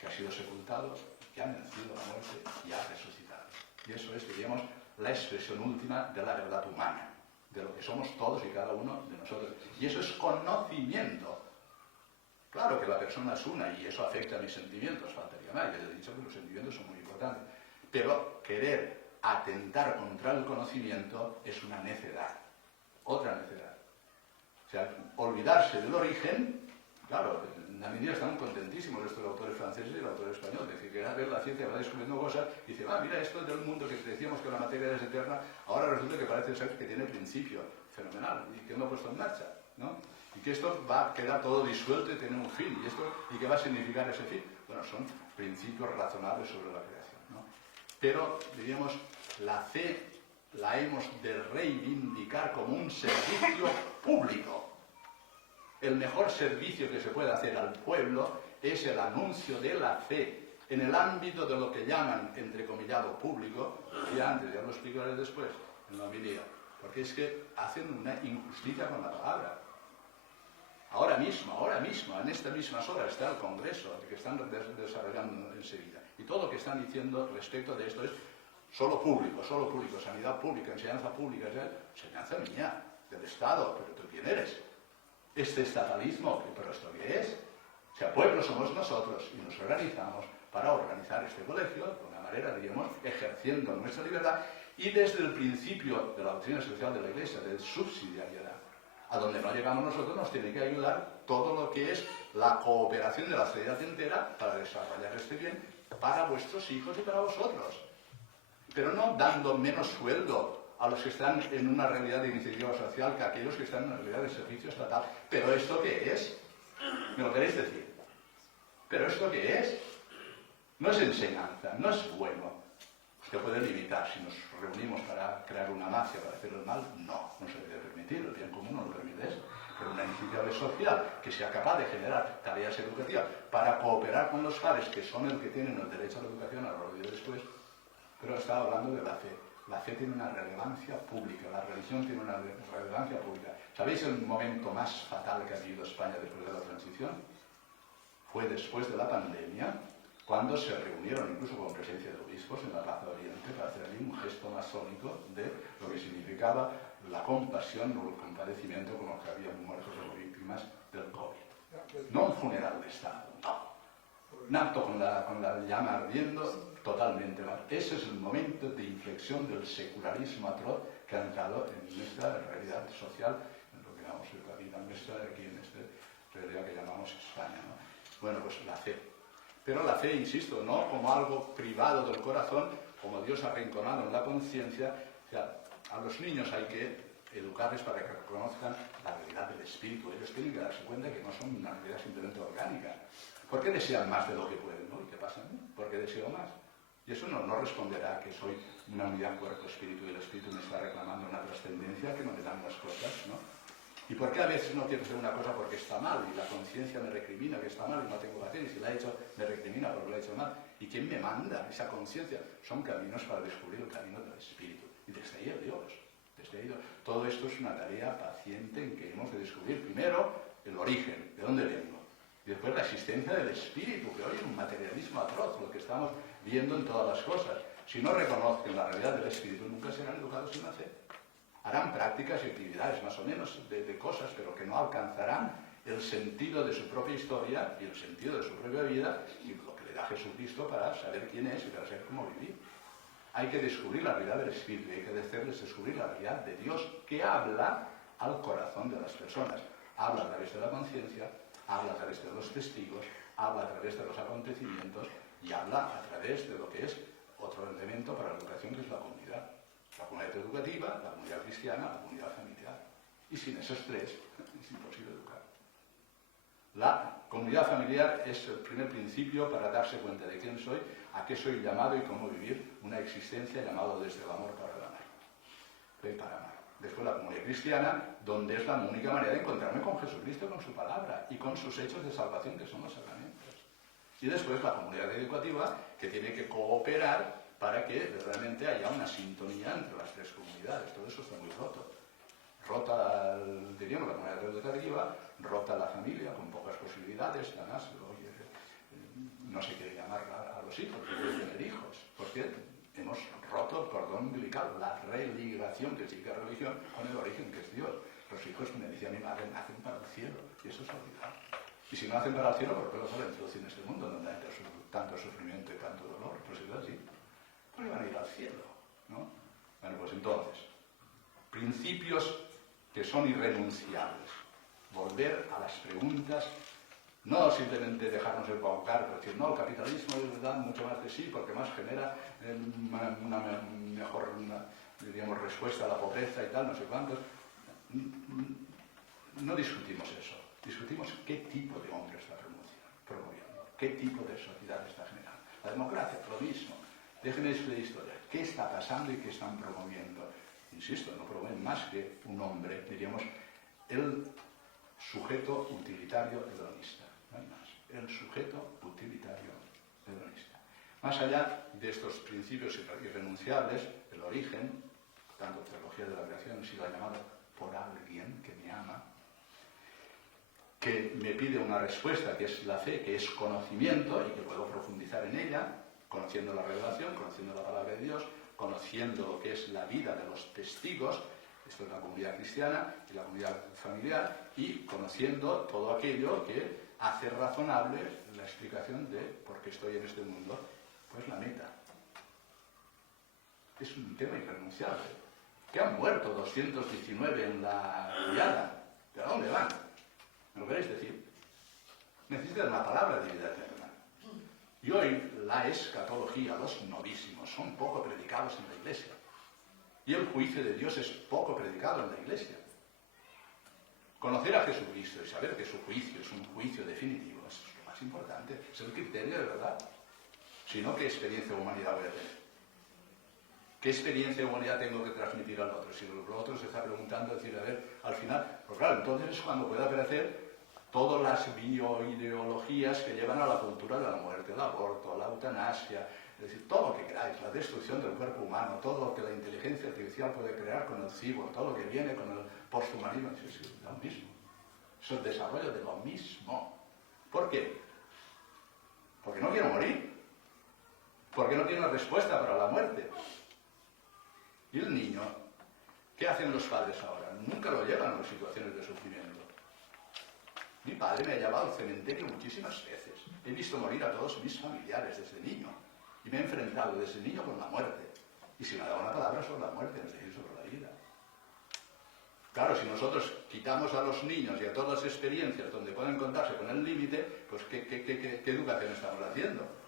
que ha sido sepultado, que ha vencido la muerte y ha resucitado. Y eso es, diríamos, la expresión última de la verdad humana, de lo que somos todos y cada uno de nosotros. Y eso es conocimiento. Claro que la persona es una y eso afecta a mis sentimientos, faltaría más. Ya he dicho que los sentimientos son muy importantes. Pero querer atentar contra el conocimiento es una necedad, otra necedad. O sea, olvidarse del origen. Claro, en la medida están contentísimos estos autores franceses y el autor español, es decir, que a ver la ciencia va descubriendo cosas y dice, mira, esto del mundo que decíamos que la materia es eterna, ahora resulta que parece ser que tiene principio, fenomenal, y que lo ha puesto en marcha, ¿no? Y que esto va a quedar todo disuelto y tiene un fin, ¿y qué va a significar ese fin? Bueno, son principios razonables sobre la creación, ¿no? Pero, diríamos, la fe la hemos de reivindicar como un servicio público. El mejor servicio que se puede hacer al pueblo es el anuncio de la fe en el ámbito de lo que llaman, entrecomillado, público, y antes, ya lo explicaré después, en la homilía, porque es que hacen una injusticia con la palabra. Ahora mismo, en estas mismas horas está el Congreso que están desarrollando enseguida, y todo lo que están diciendo respecto de esto es solo público, sanidad pública, enseñanza pública, enseñanza mía, del Estado, pero ¿tú quién eres? Este estatalismo, ¿pero esto qué es? O sea, pueblo somos nosotros y nos organizamos para organizar este colegio de una manera, diríamos, ejerciendo nuestra libertad y desde el principio de la doctrina social de la Iglesia, de subsidiariedad. A donde no llegamos nosotros nos tiene que ayudar todo lo que es la cooperación de la sociedad entera para desarrollar este bien para vuestros hijos y para vosotros. Pero no dando menos sueldo a los que están en una realidad de iniciativa social que a aquellos que están en una realidad de servicio estatal. ¿Pero esto qué es? ¿Me lo queréis decir? ¿Pero esto qué es? No es enseñanza, no es bueno. Usted puede limitar, si nos reunimos para crear una mafia, para hacer el mal, no se debe permitir, el bien común no lo permite eso. pero una iniciativa social que sea capaz de generar tareas educativas para cooperar con los padres, que son el que tienen el derecho a la educación, a lo que después, pero estaba hablando de la fe. La fe tiene una relevancia pública, la religión tiene una relevancia pública. ¿Sabéis el momento más fatal que ha vivido España después de la transición? Fue después de la pandemia, cuando se reunieron incluso con presencia de obispos en la Plaza de Oriente para hacer allí un gesto masónico de lo que significaba la compasión o el compadecimiento con los que habían muertos o víctimas del COVID. No un funeral de Estado, no. Un acto con la llama ardiendo, totalmente mal. Ese es el momento de inflexión del secularismo atroz que ha entrado en nuestra realidad social, en lo que llamamos la vida nuestra aquí en esta realidad que llamamos España, ¿no? Bueno, pues la fe. Pero la fe, insisto, no como algo privado del corazón, como Dios ha arrinconado en la conciencia. O sea, a los niños hay que educarles para que reconozcan la realidad del espíritu. Ellos tienen que darse cuenta que no son una realidad simplemente orgánica. ¿Por qué desean más de lo que pueden, no? ¿Y qué pasa? ¿Por qué deseo más? Y eso no responderá que soy una unidad cuerpo-espíritu y el espíritu me está reclamando una trascendencia que no le dan las cosas, ¿no? ¿Y por qué a veces no quiero hacer una cosa porque está mal y la conciencia me recrimina que está mal y no tengo que hacer? Y si la he hecho, me recrimina porque lo he hecho mal. ¿Y quién me manda esa conciencia? Son caminos para descubrir el camino del espíritu. Y desde ahí el Dios. Desde ahí, todo esto es una tarea paciente en que hemos de descubrir primero el origen, de dónde vengo. Y después la existencia del espíritu, que hoy es un materialismo atroz, lo que estamos viendo en todas las cosas. Si no reconocen la realidad del espíritu, nunca serán educados en la fe. Harán prácticas y actividades más o menos de cosas, pero que no alcanzarán el sentido de su propia historia y el sentido de su propia vida y lo que le da Jesucristo para saber quién es y para saber cómo vivir. Hay que descubrir la realidad del espíritu y hay que hacerles descubrir la realidad de Dios que habla al corazón de las personas. Habla a través de la conciencia, habla a través de los testigos, habla a través de los acontecimientos y habla a través de lo que es otro elemento para la educación, que es la comunidad. La comunidad educativa, la comunidad cristiana, la comunidad familiar. Y sin esos tres es imposible educar. La comunidad familiar es el primer principio para darse cuenta de quién soy, a qué soy llamado y cómo vivir una existencia llamado desde el amor para el amar. Fe para amar. Después la comunidad cristiana, donde es la única manera de encontrarme con Jesucristo, con su palabra y con sus hechos de salvación, que son los sacramentos. Y después la comunidad educativa, que tiene que cooperar para que realmente haya una sintonía entre las tres comunidades. Todo eso está muy roto. Rota, diríamos, la comunidad educativa, rota la familia, con pocas posibilidades, además, oye, no se quiere llamar a los hijos, no quiere tener hijos, porque hemos roto el cordón umbilical, la religación que significa religión con el origen que es Dios. Los hijos, me decía mi madre, nacen para el cielo, y eso es olvidado. Y si no nacen para el cielo, ¿por qué los han introducido en este mundo donde hay tanto sufrimiento y tanto dolor? Pues es así. Pues van a ir al cielo, ¿no? Bueno, pues entonces, principios que son irrenunciables. Volver a las preguntas, no simplemente dejarnos embaucar, pero decir, no, el capitalismo da mucho más de sí porque más genera una mejor, diríamos, respuesta a la pobreza y tal, no sé cuántos. No discutimos eso, discutimos qué tipo de hombre está promoviendo, qué tipo de sociedad está generando. La democracia, lo mismo. Déjenme decir la historia. ¿Qué está pasando y qué están promoviendo? Insisto, no promueven más que un hombre, diríamos, el sujeto utilitario hedonista. No hay más. El sujeto utilitario hedonista. Más allá de estos principios irrenunciables, el origen, tanto teología de la creación, si lo ha llamado por alguien que me ama, que me pide una respuesta, que es la fe, que es conocimiento y que puedo profundizar en ella, conociendo la revelación, conociendo la palabra de Dios, conociendo lo que es la vida de los testigos, esto es la comunidad cristiana y la comunidad familiar, y conociendo todo aquello que hace razonable la explicación de por qué estoy en este mundo, pues la meta. Es un tema irrenunciable. Que han muerto 219 en la Diada. ¿De dónde van? ¿Me lo queréis decir? Necesitan una palabra de vida eterna. Y hoy la escatología, los novísimos, son poco predicados en la Iglesia. Y el juicio de Dios es poco predicado en la Iglesia. Conocer a Jesucristo y saber que su juicio es un juicio definitivo es lo más importante, es el criterio de verdad. Si no, ¿qué experiencia de humanidad voy a tener? ¿Qué experiencia de humanidad tengo que transmitir al otro? Si el otro se está preguntando, decir, a ver, al final, pues claro, entonces es cuando puede aparecer todas las bioideologías que llevan a la cultura de la muerte, el aborto, la eutanasia, es decir, todo lo que queráis, la destrucción del cuerpo humano, todo lo que la inteligencia artificial puede crear con el cyborg, todo lo que viene con el posthumanismo, es lo mismo. Es el desarrollo de lo mismo. ¿Por qué? Porque no quiero morir. Porque no tiene una respuesta para la muerte. Y el niño, ¿qué hacen los padres ahora? Nunca lo llevan a las situaciones de sufrimiento. Mi padre me ha llevado al cementerio muchísimas veces. He visto morir a todos mis familiares desde niño. Y me he enfrentado desde niño con la muerte. Y si me ha dado una palabra sobre la muerte, no es decir sobre la vida. Claro, si nosotros quitamos a los niños y a todas las experiencias donde pueden contarse con el límite, pues ¿qué educación estamos haciendo?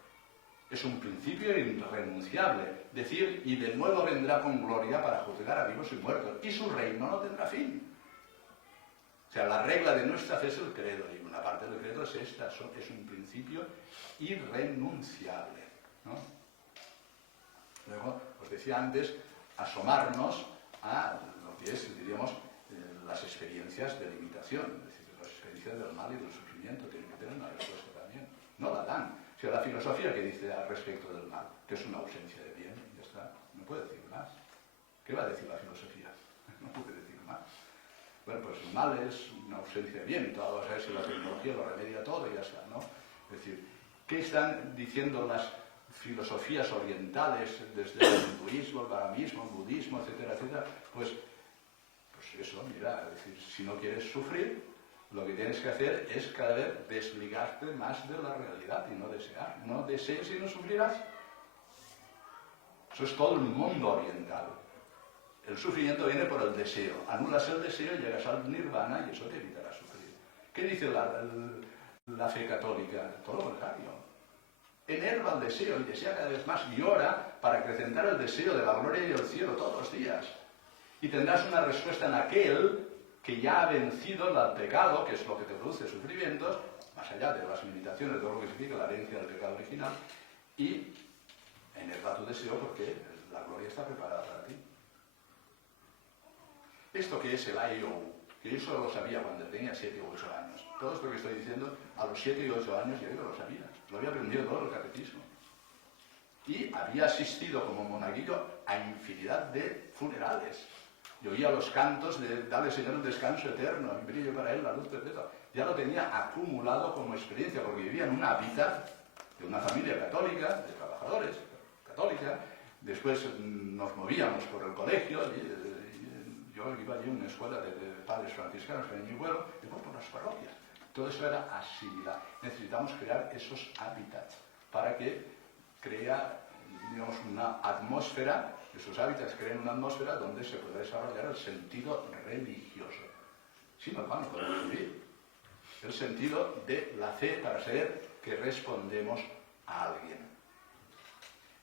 Es un principio irrenunciable. Decir, y de nuevo vendrá con gloria para juzgar a vivos y muertos. Y su reino no tendrá fin. O sea, la regla de nuestra fe es el credo. Y una parte del credo es esta. Es un principio irrenunciable, ¿no? Luego, os decía antes, asomarnos a lo que es, diríamos, las experiencias de limitación. Es decir, las experiencias del mal y del sufrimiento tienen que tener una respuesta también. No la dan. O sea, la filosofía que dice al respecto del mal, que es una ausencia de bien, ya está, no puede decir más. ¿Qué va a decir la filosofía? No puede decir más. Bueno, pues el mal es una ausencia de bien, y todo, a ver si la tecnología lo remedia todo y ya está, ¿no? Es decir, ¿qué están diciendo las filosofías orientales desde el hinduismo, el brahmanismo, el budismo, etcétera, etcétera? Pues eso, mira, es decir, si no quieres sufrir, lo que tienes que hacer es cada vez desligarte más de la realidad y no desear. No desees y no sufrirás. Eso es todo el mundo oriental. El sufrimiento viene por el deseo. Anulas el deseo, llegas al nirvana y eso te evitará sufrir. ¿Qué dice la fe católica? Todo lo contrario. Enerva el deseo y desea cada vez más y ora para acrecentar el deseo de la gloria y el cielo todos los días. Y tendrás una respuesta en aquel que ya ha vencido el pecado, que es lo que te produce sufrimientos, más allá de las limitaciones de lo que significa la herencia del pecado original, y enerva tu deseo porque la gloria está preparada para ti. Esto que es el I.O., que yo solo lo sabía cuando tenía 7 u 8 años. Todo esto que estoy diciendo, a los 7 y 8 años ya lo sabía. Lo había aprendido todo el catecismo. Y había asistido como monaguillo a infinidad de funerales. Yo oía los cantos de dale Señor un descanso eterno, y brillo para él la luz perpetua. Ya lo tenía acumulado como experiencia, porque vivía en una hábitat de una familia católica, de trabajadores, católica. Después nos movíamos por el colegio, y yo iba allí a una escuela de padres franciscanos en mi pueblo, y por las parroquias. Todo eso era asimilar. Necesitamos crear esos hábitats para que crea, digamos, una atmósfera. Esos hábitats crean una atmósfera donde se puede desarrollar el sentido religioso. Sin lo cual no podemos vivir. El sentido de la fe para saber que respondemos a alguien.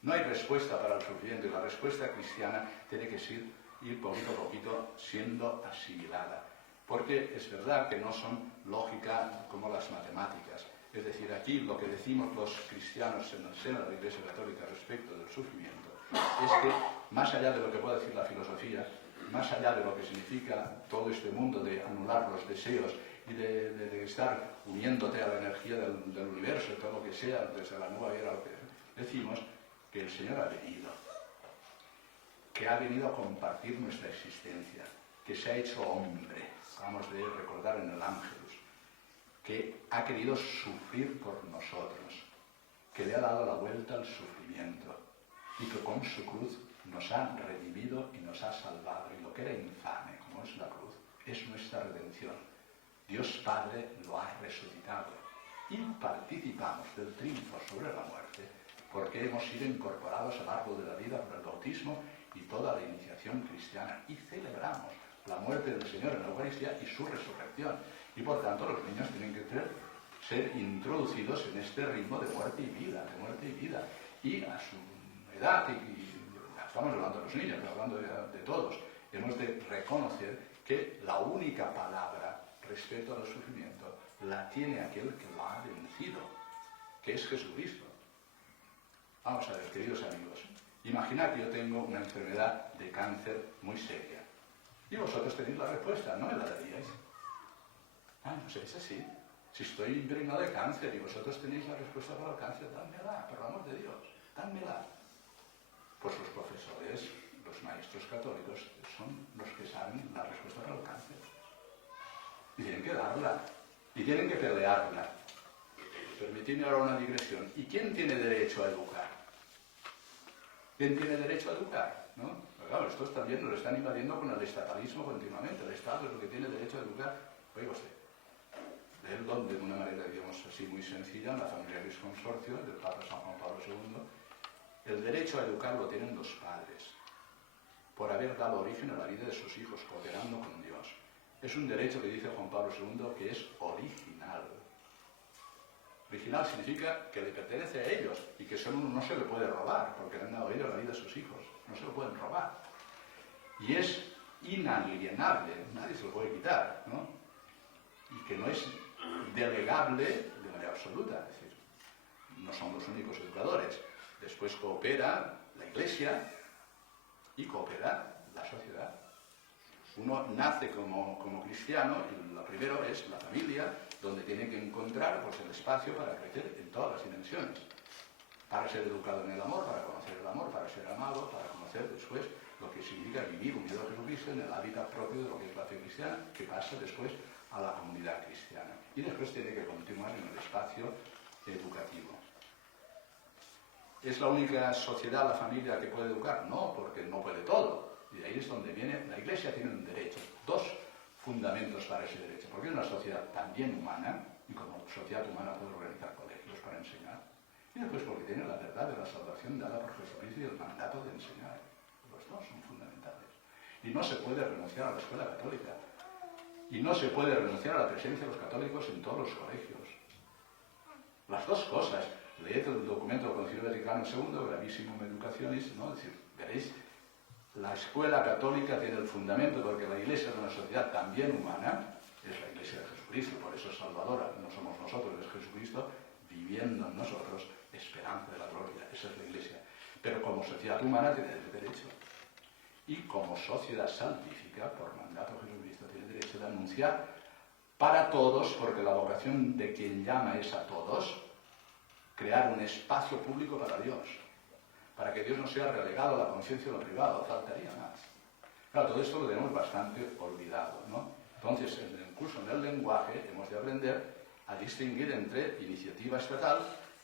No hay respuesta para el sufrimiento y la respuesta cristiana tiene que ir poquito a poquito siendo asimilada. Porque es verdad que no son lógica como las matemáticas. Es decir, aquí lo que decimos los cristianos en el seno de la Iglesia Católica respecto del sufrimiento es que, más allá de lo que puede decir la filosofía, más allá de lo que significa todo este mundo de anular los deseos y de estar uniéndote a la energía del universo, todo lo que sea, desde la nueva era, lo que decimos, que el Señor ha venido, que ha venido a compartir nuestra existencia, que se ha hecho hombre, acabamos de recordar en el Ángelus, que ha querido sufrir por nosotros, que le ha dado la vuelta al sufrimiento y que con su cruz nos ha redimido y nos ha salvado. Y lo que era infame, como es la cruz, es nuestra redención. Dios Padre lo ha resucitado y participamos del triunfo sobre la muerte porque hemos sido incorporados al árbol de la vida por el bautismo y toda la iniciación cristiana y celebramos la muerte del Señor en la Eucaristía y su resurrección. Y por tanto los niños tienen que ser introducidos en este ritmo de muerte y vida, Y a su edad, y estamos hablando de los niños, pero hablando de todos, hemos de reconocer que la única palabra respecto al sufrimiento la tiene aquel que lo ha vencido, que es Jesucristo. Vamos a ver, queridos amigos, Imaginad que yo tengo una enfermedad de cáncer muy seria. Y vosotros tenéis la respuesta, no me la daríais. Ah, no sé, es así. Si estoy impregnado de cáncer y vosotros tenéis la respuesta para el cáncer, dádmela, por el amor de Dios, dádmela. Pues los profesores, los maestros católicos, son los que saben la respuesta para el cáncer. Y tienen que darla. Y tienen que pelearla. Permitidme ahora una digresión. ¿Y quién tiene derecho a educar? ¿Quién tiene derecho a educar? ¿No? Pero claro, estos también nos están invadiendo con el estatalismo continuamente. El Estado es lo que tiene derecho a educar. Oiga usted, él donde de una manera, digamos así, muy sencilla, en la Familiaris Consortio del Papa San Juan Pablo II, el derecho a educar lo tienen los padres, por haber dado origen a la vida de sus hijos, cooperando con Dios. Es un derecho que dice Juan Pablo II que es original. Original significa que le pertenece a ellos y que no se le puede robar, porque le han dado ellos la vida a sus hijos. No se lo pueden robar. Y es inalienable, nadie se lo puede quitar, ¿no? Y que no es delegable de manera absoluta. Es decir, no son los únicos educadores. Después coopera la Iglesia y coopera la sociedad. Uno nace como cristiano y lo primero es la familia, donde tiene que encontrar pues, el espacio para crecer en todas las dimensiones. Para ser educado en el amor, para conocer el amor, para ser amado, para conocer después lo que significa vivir unido a Jesucristo en el hábitat propio de lo que es la fe cristiana, que pasa después a la comunidad cristiana. Y después tiene que continuar en el espacio educativo. ¿Es la única sociedad, la familia, que puede educar? No, porque no puede todo. Y de ahí es donde viene, la Iglesia tiene un derecho, dos fundamentos para ese derecho. Porque es una sociedad también humana, y como sociedad humana puede organizar colegios para enseñar. Y después porque tiene la verdad de la salvación dada por Jesucristo y el mandato de enseñar. Los dos son fundamentales. Y no se puede renunciar a la escuela católica. Y no se puede renunciar a la presencia de los católicos en todos los colegios. Las dos cosas. Leed el documento del Concilio Vaticano II, Gravissimo Educationis, ¿no? Es decir, veréis, la escuela católica tiene el fundamento porque la Iglesia es una sociedad también humana, es la Iglesia de Jesucristo, por eso es salvadora, no somos nosotros, es Jesucristo viviendo en nosotros, esperanza de la gloria, esa es la Iglesia. Pero como sociedad humana tiene el derecho. Y como sociedad salvífica, por mandato de Jesucristo, tiene el derecho de anunciar para todos, porque la vocación de quien llama es a todos, crear un espacio público para Dios, para que Dios no sea relegado a la conciencia de lo privado, faltaría más. Claro, todo esto lo tenemos bastante olvidado, ¿no? Entonces, en el curso del lenguaje hemos de aprender a distinguir entre iniciativa estatal,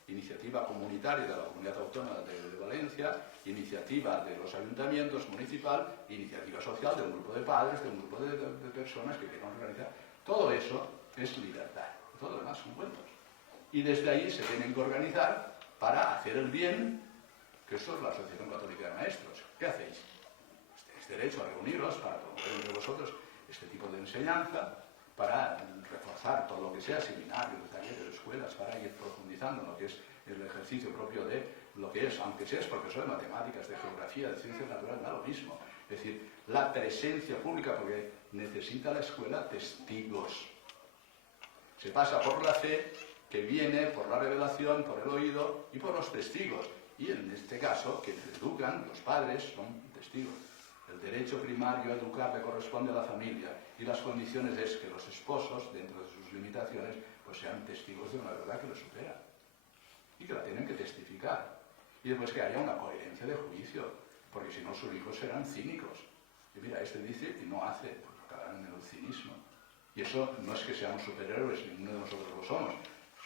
iniciativa comunitaria de la Comunidad Autónoma de Valencia, iniciativa de los ayuntamientos municipal, iniciativa social de un grupo de padres, de un grupo de personas que quieran organizar. Todo eso es libertad, todo lo demás son cuentos. Y desde ahí se tienen que organizar para hacer el bien, que esto es la Asociación Católica de Maestros. ¿Qué hacéis? Pues tenéis derecho a reuniros para promover entre vosotros este tipo de enseñanza, para reforzar todo lo que sea, seminarios, talleres, escuelas, para ir profundizando en lo que es el ejercicio propio de lo que es, aunque seas profesor de matemáticas, de geografía, de ciencias naturales, da lo mismo. Es decir, la presencia pública, porque necesita la escuela testigos. Se pasa por la fe, que viene por la revelación, por el oído y por los testigos. Y en este caso, quienes educan, los padres, son testigos. El derecho primario a educar le corresponde a la familia y las condiciones es que los esposos, dentro de sus limitaciones, pues sean testigos de una verdad que los supera y que la tienen que testificar. Y después que haya una coherencia de juicio, porque si no sus hijos serán cínicos. Y mira, este dice y no hace, pues acabarán en el cinismo. Y eso no es que seamos superhéroes, ninguno de nosotros lo somos.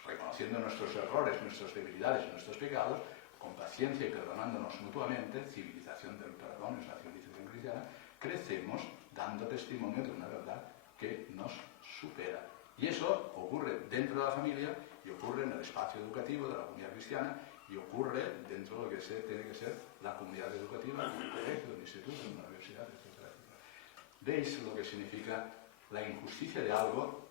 Reconociendo nuestros errores, nuestras debilidades y nuestros pecados, con paciencia y perdonándonos mutuamente, civilización del perdón, es la civilización cristiana, crecemos dando testimonio de una verdad que nos supera. Y eso ocurre dentro de la familia y ocurre en el espacio educativo de la comunidad cristiana y ocurre dentro de lo que tiene que ser la comunidad educativa, en el colegio, en el instituto, en la universidad, etc. ¿Veis lo que significa la injusticia de algo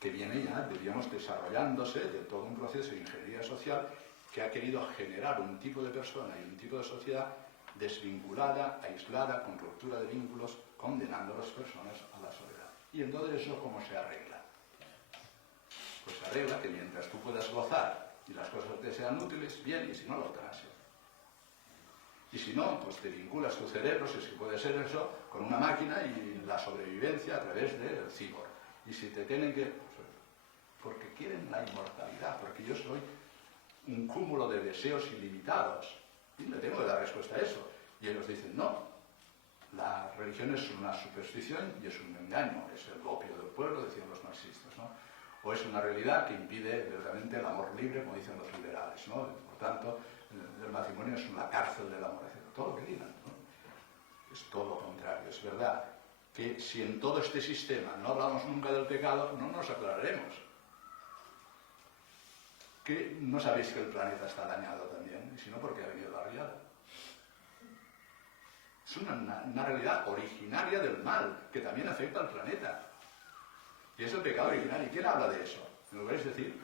que viene ya, diríamos, desarrollándose de todo un proceso de ingeniería social que ha querido generar un tipo de persona y un tipo de sociedad desvinculada, aislada, con ruptura de vínculos, condenando a las personas a la soledad? Y entonces eso, ¿cómo se arregla? Pues se arregla que mientras tú puedas gozar y las cosas te sean útiles, bien, y si no, la eutanasia. Y si no, pues te vinculas tu cerebro, si es que puede ser eso, con una máquina y la sobrevivencia a través del cyborg. Y si te tienen que... porque quieren la inmortalidad, porque yo soy un cúmulo de deseos ilimitados. Y le tengo que dar respuesta a eso. Y ellos dicen, no, la religión es una superstición y es un engaño, es el opio del pueblo, decían los marxistas, ¿no? O es una realidad que impide verdaderamente el amor libre, como dicen los liberales, ¿no? Por tanto, el matrimonio es una cárcel del amor, etc. Todo lo que digan, ¿no? Es todo lo contrario. Es verdad que si en todo este sistema no hablamos nunca del pecado, no nos aclararemos. ¿Que no sabéis que el planeta está dañado también? Y si no, ¿por qué ha venido la riada? Es una realidad originaria del mal, que también afecta al planeta. Y es el pecado original. ¿Y quién habla de eso? ¿Me lo queréis decir?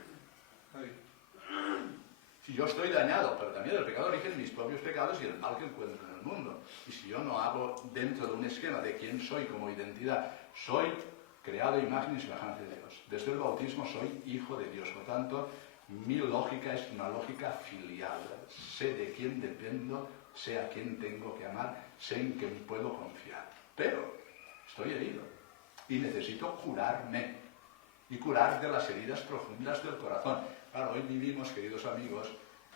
Si yo estoy dañado, pero también el pecado origen mis propios pecados y el mal que encuentro en el mundo. Y si yo no hago dentro de un esquema de quién soy como identidad, soy creado a imagen y semejanza de Dios. Desde el bautismo soy hijo de Dios. Por tanto, mi lógica es una lógica filial. Sé de quién dependo, sé a quién tengo que amar, sé en quién puedo confiar. Pero estoy herido y necesito curarme y curar de las heridas profundas del corazón. Claro, hoy vivimos, queridos amigos,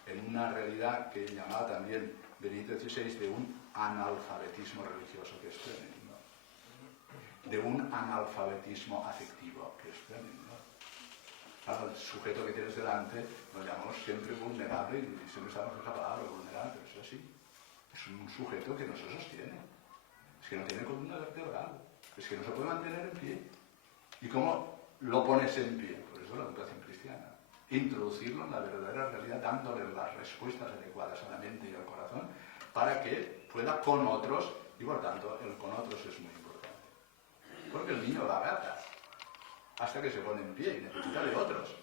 en una realidad que llamaba también Benito XVI de un analfabetismo religioso, que es tremendo, de un analfabetismo afectivo, que es tremendo. Claro, el sujeto que tienes delante lo llamamos siempre vulnerable y siempre usamos esa palabra, vulnerable, pero es así. Es un sujeto que no se sostiene, es que no tiene columna vertebral, es que no se puede mantener en pie. ¿Y cómo lo pones en pie? Por eso la educación cristiana. Introducirlo en la verdadera realidad, dándole las respuestas adecuadas a la mente y al corazón para que pueda con otros, y por tanto el con otros es muy importante. Porque el niño va a gata hasta que se pone en pie y necesita de otros.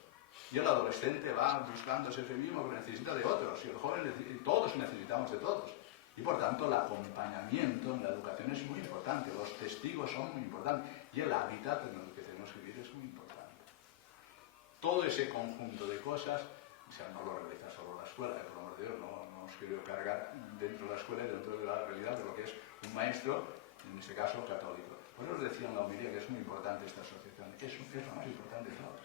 Y el adolescente va buscándose ese mismo, pero necesita de otros. Y el joven, todos necesitamos de todos. Y por tanto el acompañamiento en la educación es muy importante, los testigos son muy importantes y el hábitat en el que tenemos que vivir es muy importante. Todo ese conjunto de cosas, o sea, no lo realiza solo la escuela, por amor de Dios, no os quiero cargar dentro de la escuela y dentro de la realidad de lo que es un maestro, en este caso católico. Por eso os decía en la homilía que es muy importante esta asociación, es lo más importante de todos.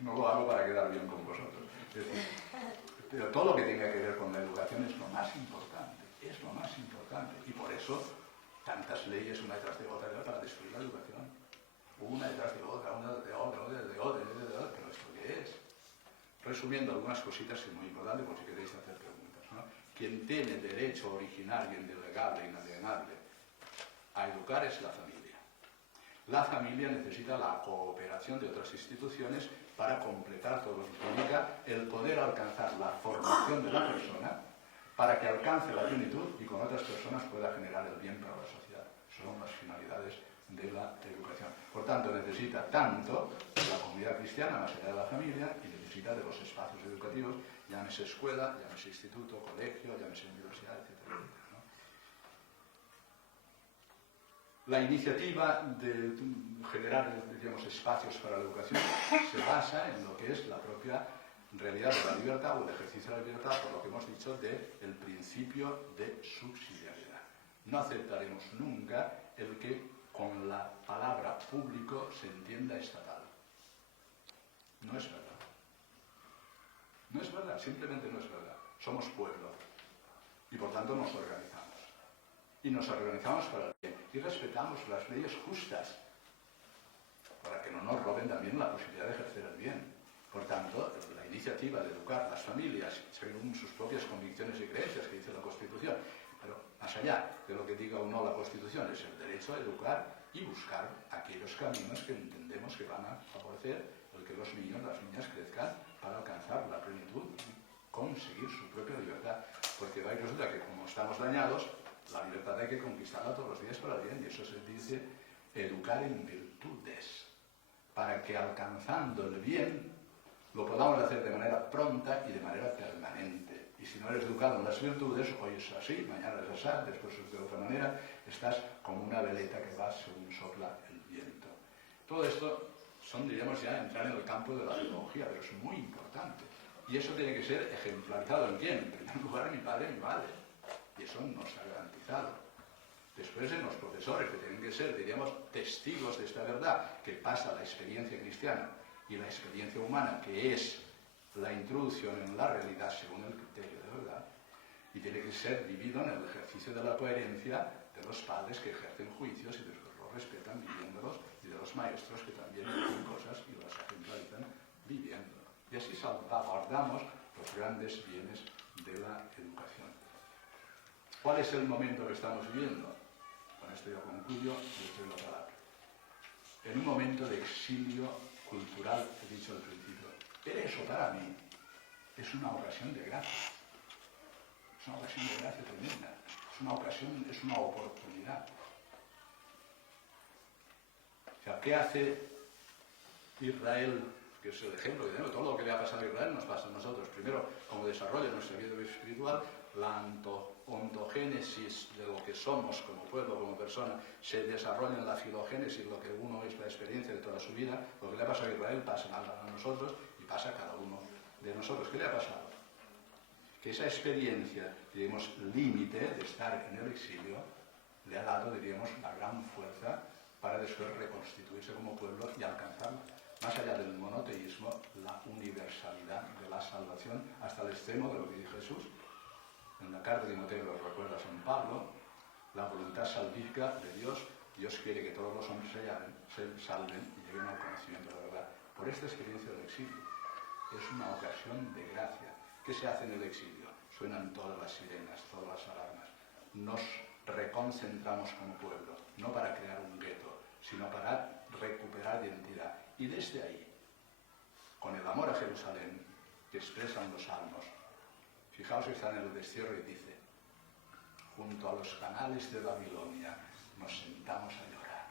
No lo hago para quedar bien con vosotros. Es decir, pero todo lo que tenga que ver con la educación es lo más importante, es lo más importante. Y por eso tantas leyes una detrás de otra para destruir la educación. Una detrás de otra, una de otra, pero ¿esto qué es? Resumiendo algunas cositas que es muy importante por si queréis hacer preguntas, ¿no? Quien tiene derecho originario, indelegable, inalienable a educar es la familia. La familia necesita la cooperación de otras instituciones para completar todo lo que implica el poder alcanzar la formación de la persona para que alcance la plenitud y con otras personas pueda generar el bien para la sociedad. Son las finalidades de la educación. Por tanto, necesita tanto de la comunidad cristiana más allá de la familia y necesita de los espacios educativos, llámese escuela, llámese instituto, colegio, llámese universidad, etc. La iniciativa de generar, digamos, espacios para la educación se basa en lo que es la propia realidad de la libertad o el ejercicio de la libertad, por lo que hemos dicho del principio de subsidiariedad. No aceptaremos nunca el que con la palabra público se entienda estatal. No es verdad. No es verdad, simplemente no es verdad. Somos pueblo y por tanto nos organizamos. Y nos organizamos para el bien y respetamos las leyes justas para que no nos roben también la posibilidad de ejercer el bien. Por tanto, la iniciativa de educar a las familias según sus propias convicciones y creencias que dice la Constitución, pero más allá de lo que diga o no la Constitución, es el derecho a educar y buscar aquellos caminos que entendemos que van a favorecer el que los niños, las niñas crezcan para alcanzar la plenitud y conseguir su propia libertad. Porque va y resulta que como estamos dañados, la libertad hay que conquistarla todos los días para el bien, y eso se dice educar en virtudes, para que alcanzando el bien lo podamos hacer de manera pronta y de manera permanente. Y si no eres educado en las virtudes, hoy es así, mañana es así, después es de otra manera, estás como una veleta que va según sopla el viento. Todo esto son, diríamos ya, entrar en el campo de la pedagogía, pero es muy importante. Y eso tiene que ser ejemplarizado en quién? En primer lugar en mi padre y mi madre. Y eso nos ha garantizado. Después en los profesores, que tienen que ser, diríamos, testigos de esta verdad, que pasa la experiencia cristiana y la experiencia humana, que es la introducción en la realidad según el criterio de verdad, y tiene que ser vivido en el ejercicio de la coherencia de los padres que ejercen juicios y de los que los respetan viviéndolos, y de los maestros que también dicen cosas y las ejemplarizan viviéndolo. Y así salvaguardamos los grandes bienes de la educación. ¿Cuál es el momento que estamos viviendo? Con esto ya concluyo y les doy la palabra. En un momento de exilio cultural, he dicho al principio. Pero eso para mí es una ocasión de gracia. Es una ocasión de gracia tremenda. Es una ocasión, es una oportunidad. O sea, ¿qué hace Israel? Que es el ejemplo que tenemos. Todo lo que le ha pasado a Israel nos pasa a nosotros. Primero, como desarrollo de nuestra vida espiritual, la ontogénesis de lo que somos como pueblo, como persona, se desarrolla en la filogénesis, lo que uno es la experiencia de toda su vida. Lo que le ha pasado a Israel pasa a nosotros y pasa a cada uno de nosotros. ¿Qué le ha pasado? Que esa experiencia, diríamos, límite de estar en el exilio, le ha dado, diríamos, la gran fuerza para después reconstituirse como pueblo y alcanzar, más allá del monoteísmo, la universalidad de la salvación hasta el extremo de lo que dijo Jesús. En la carta de Timoteo lo recuerda San Pablo, la voluntad salvífica de Dios. Dios quiere que todos los hombres se salven y lleguen al conocimiento de la verdad. Por esta experiencia del exilio. Es una ocasión de gracia. ¿Qué se hace en el exilio? Suenan todas las sirenas, todas las alarmas. Nos reconcentramos como pueblo, no para crear un gueto, sino para recuperar identidad. Y desde ahí, con el amor a Jerusalén, que expresan los salmos, fijaos que está en el destierro y dice, junto a los canales de Babilonia nos sentamos a llorar.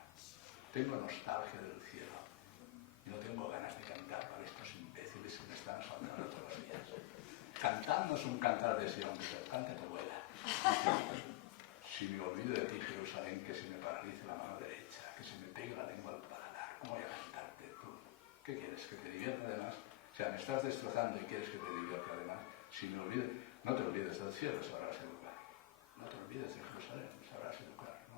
Tengo nostalgia del cielo y no tengo ganas de cantar para estos imbéciles que me están saltando todos los días. Cantadnos un cantar de Sion, que cante tu abuela. Si me olvido de ti, Jerusalén, que se me paralice la mano derecha, que se me pegue la lengua al paladar, ¿cómo voy a cantarte tú? ¿Qué quieres? ¿Que te divierta además? O sea, me estás destrozando y quieres que te divierta además. Si me olvido, no te olvides del cielo, sabrás educar. No te olvides de Jerusalén, sabrás educar, ¿no?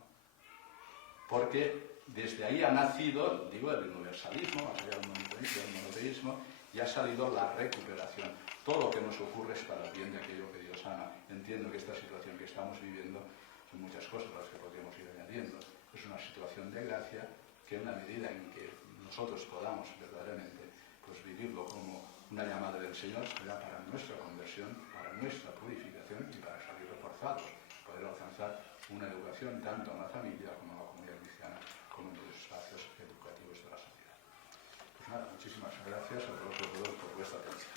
Porque desde ahí ha nacido, digo, el universalismo, más allá del monoteísmo, y ha salido la recuperación. Todo lo que nos ocurre es para el bien de aquello que Dios ama. Entiendo que esta situación que estamos viviendo son muchas cosas las que podríamos ir añadiendo. Es una situación de gracia que en la medida en que nosotros podamos verdaderamente pues vivirlo como una llamada del Señor, será para nuestra conversión, para nuestra purificación y para salir reforzados, poder alcanzar una educación tanto en la familia como en la comunidad cristiana, como en los espacios educativos de la sociedad. Pues nada, muchísimas gracias a todos por vuestra atención.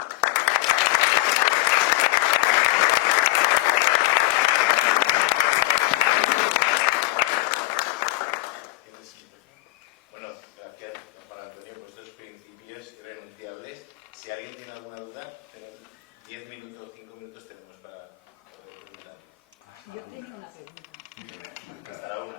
Bueno, gracias para Antonio por estos principios irrenunciables. Si alguien tiene alguna duda, 10 minutos, 5 minutos tenemos para poder preguntar. Yo tengo una pregunta. Hasta la una.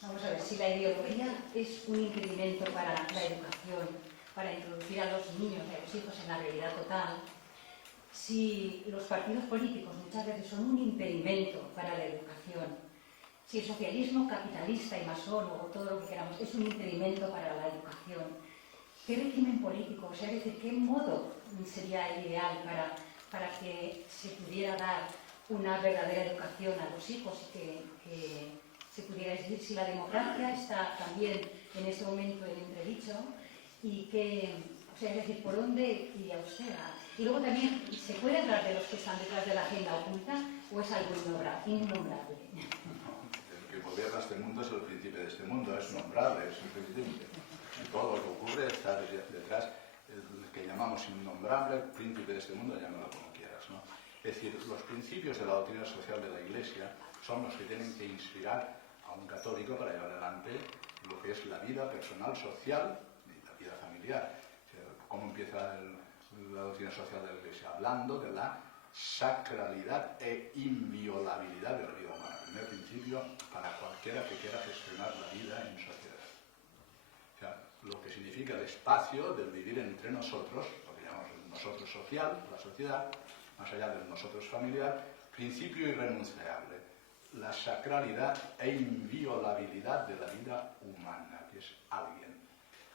Vamos a ver, si la ideología es un impedimento para la educación, para introducir a los niños, a los hijos en la realidad total, si los partidos políticos muchas veces son un impedimento para la educación, si el socialismo capitalista y masón o todo lo que queramos es un impedimento para la educación, ¿qué régimen político, o sea, es decir, qué modo sería el ideal para que se pudiera dar una verdadera educación a los hijos y que se pudiera decir si la democracia está también en este momento en entredicho y que, o sea, es decir, por dónde iría usted? Y luego también, ¿se puede hablar de los que están detrás de la agenda oculta o es algo innombrable? El que gobierna este mundo es el príncipe de este mundo, es nombrable, es insuficiente. Y todo lo que ocurre está detrás, el que llamamos innombrable, príncipe de este mundo, llámalo como quieras, ¿no? Es decir, los principios de la doctrina social de la Iglesia son los que tienen que inspirar a un católico para llevar adelante lo que es la vida personal, social y la vida familiar. O sea, ¿cómo empieza la doctrina social de la Iglesia? Hablando de la sacralidad e inviolabilidad de la vida humana. Primer principio para cualquiera que quiera gestionar la vida en sociedad. O sea, lo que significa el espacio del vivir entre nosotros, lo que llamamos el nosotros social, la sociedad, más allá del nosotros familiar, principio irrenunciable, la sacralidad e inviolabilidad de la vida humana, que es alguien.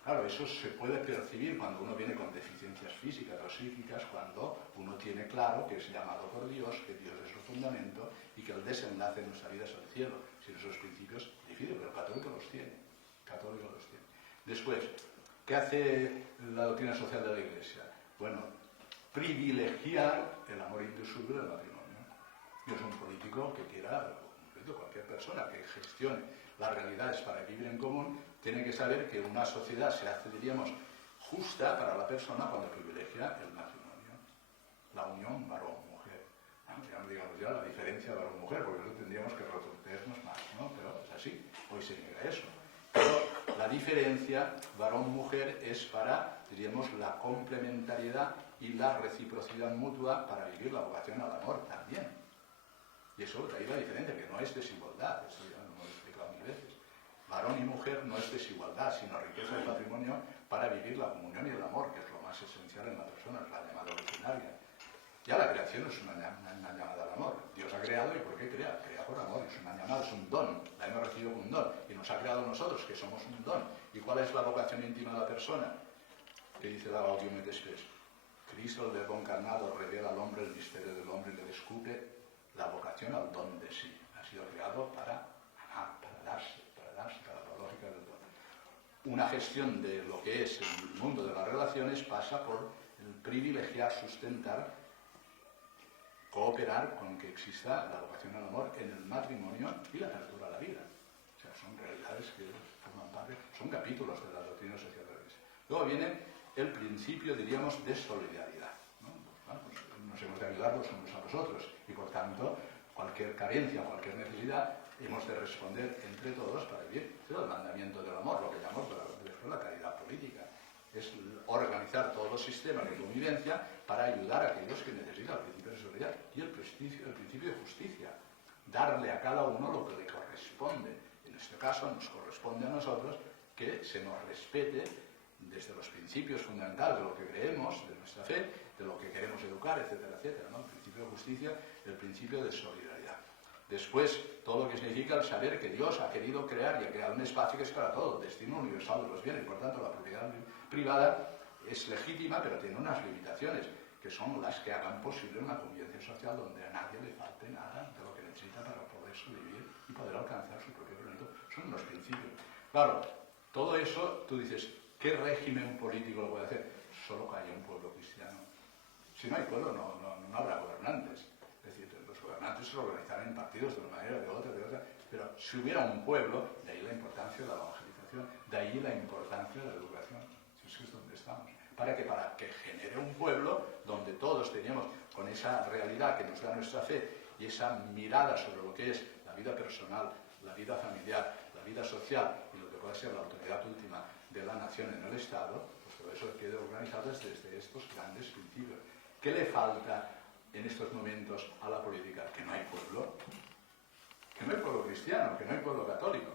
Claro, eso se puede percibir cuando uno viene con deficiencias físicas o psíquicas, cuando uno tiene claro que es llamado por Dios, que Dios es su fundamento y que el desenlace de nuestra vida es el cielo. Sin esos principios, difícil, pero el católico los tiene. Católico los tiene. Después, ¿qué hace la doctrina social de la Iglesia? Bueno, privilegiar el amor indisoluble del matrimonio. Yo soy un político que quiera, cualquier persona que gestione las realidades para vivir en común, tiene que saber que una sociedad se hace, diríamos, justa para la persona cuando privilegia el matrimonio, la unión varón-mujer. Ya no digamos ya la diferencia varón-mujer, porque eso tendríamos que retorcernos más, ¿no? Pero es así, hoy se niega eso. Pero la diferencia varón-mujer es para, diríamos, la complementariedad y la reciprocidad mutua para vivir la vocación al amor también. Y eso, de ahí la diferencia, que no es desigualdad, eso ya lo hemos explicado mil veces. Varón y mujer no es desigualdad, sino riqueza de patrimonio para vivir la comunión y el amor, que es lo más esencial en la persona, es la llamada originaria. Ya la creación es una llamada al amor. Dios ha creado, ¿y por qué crea? Crea por amor, es una llamada, es un don. La hemos recibido como un don. Y nos ha creado a nosotros, que somos un don. ¿Y cuál es la vocación íntima de la persona? Que dice la Gaudium et Spes. Cristo, el Verbo encarnado, revela al hombre el misterio del hombre y le descubre la vocación al don de sí. Ha sido creado para amar, para darse, para la lógica del don. Una gestión de lo que es el mundo de las relaciones pasa por el privilegiar, sustentar, cooperar con que exista la vocación al amor en el matrimonio y la apertura a la vida. O sea, son realidades que forman parte, son capítulos de la doctrina social de la Iglesia. Luego viene el principio, diríamos, de solidaridad, ¿no? Bueno, pues nos hemos de ayudar los unos a los otros y, por tanto, cualquier carencia, cualquier necesidad, hemos de responder entre todos para vivir. Pero el mandamiento del amor, lo que llamamos la caridad política, es organizar todos los sistemas de convivencia para ayudar a aquellos que necesitan el principio de solidaridad y el principio de justicia. Darle a cada uno lo que le corresponde. En este caso nos corresponde a nosotros que se nos respete desde los principios fundamentales de lo que creemos, de nuestra fe, de lo que queremos educar, etcétera, etcétera, ¿no? El principio de justicia, el principio de solidaridad. Después, todo lo que significa el saber que Dios ha querido crear y ha creado un espacio que es para todo, destino universal de los bienes, y por tanto la propiedad privada es legítima, pero tiene unas limitaciones, que son las que hagan posible una convivencia social donde a nadie le falte nada de lo que necesita para poder sobrevivir y poder alcanzar su propio plenitud. Son los principios. Claro, todo eso, tú dices, ¿qué régimen político lo puede hacer? Solo que haya un pueblo cristiano. Si no hay pueblo, no habrá gobernantes. Es decir, los gobernantes se organizarán en partidos de una manera, de otra, pero si hubiera un pueblo, de ahí la importancia de la evangelización, de ahí la importancia de la educación. Si es que es donde estamos. Para que genere un pueblo donde todos teníamos, con esa realidad que nos da nuestra fe y esa mirada sobre lo que es la vida personal, la vida familiar, la vida social y lo que puede ser la autoridad última de la nación en el Estado, pues todo eso queda organizado desde estos grandes principios. ¿Qué le falta en estos momentos a la política? Que no hay pueblo. Que no hay pueblo cristiano, que no hay pueblo católico.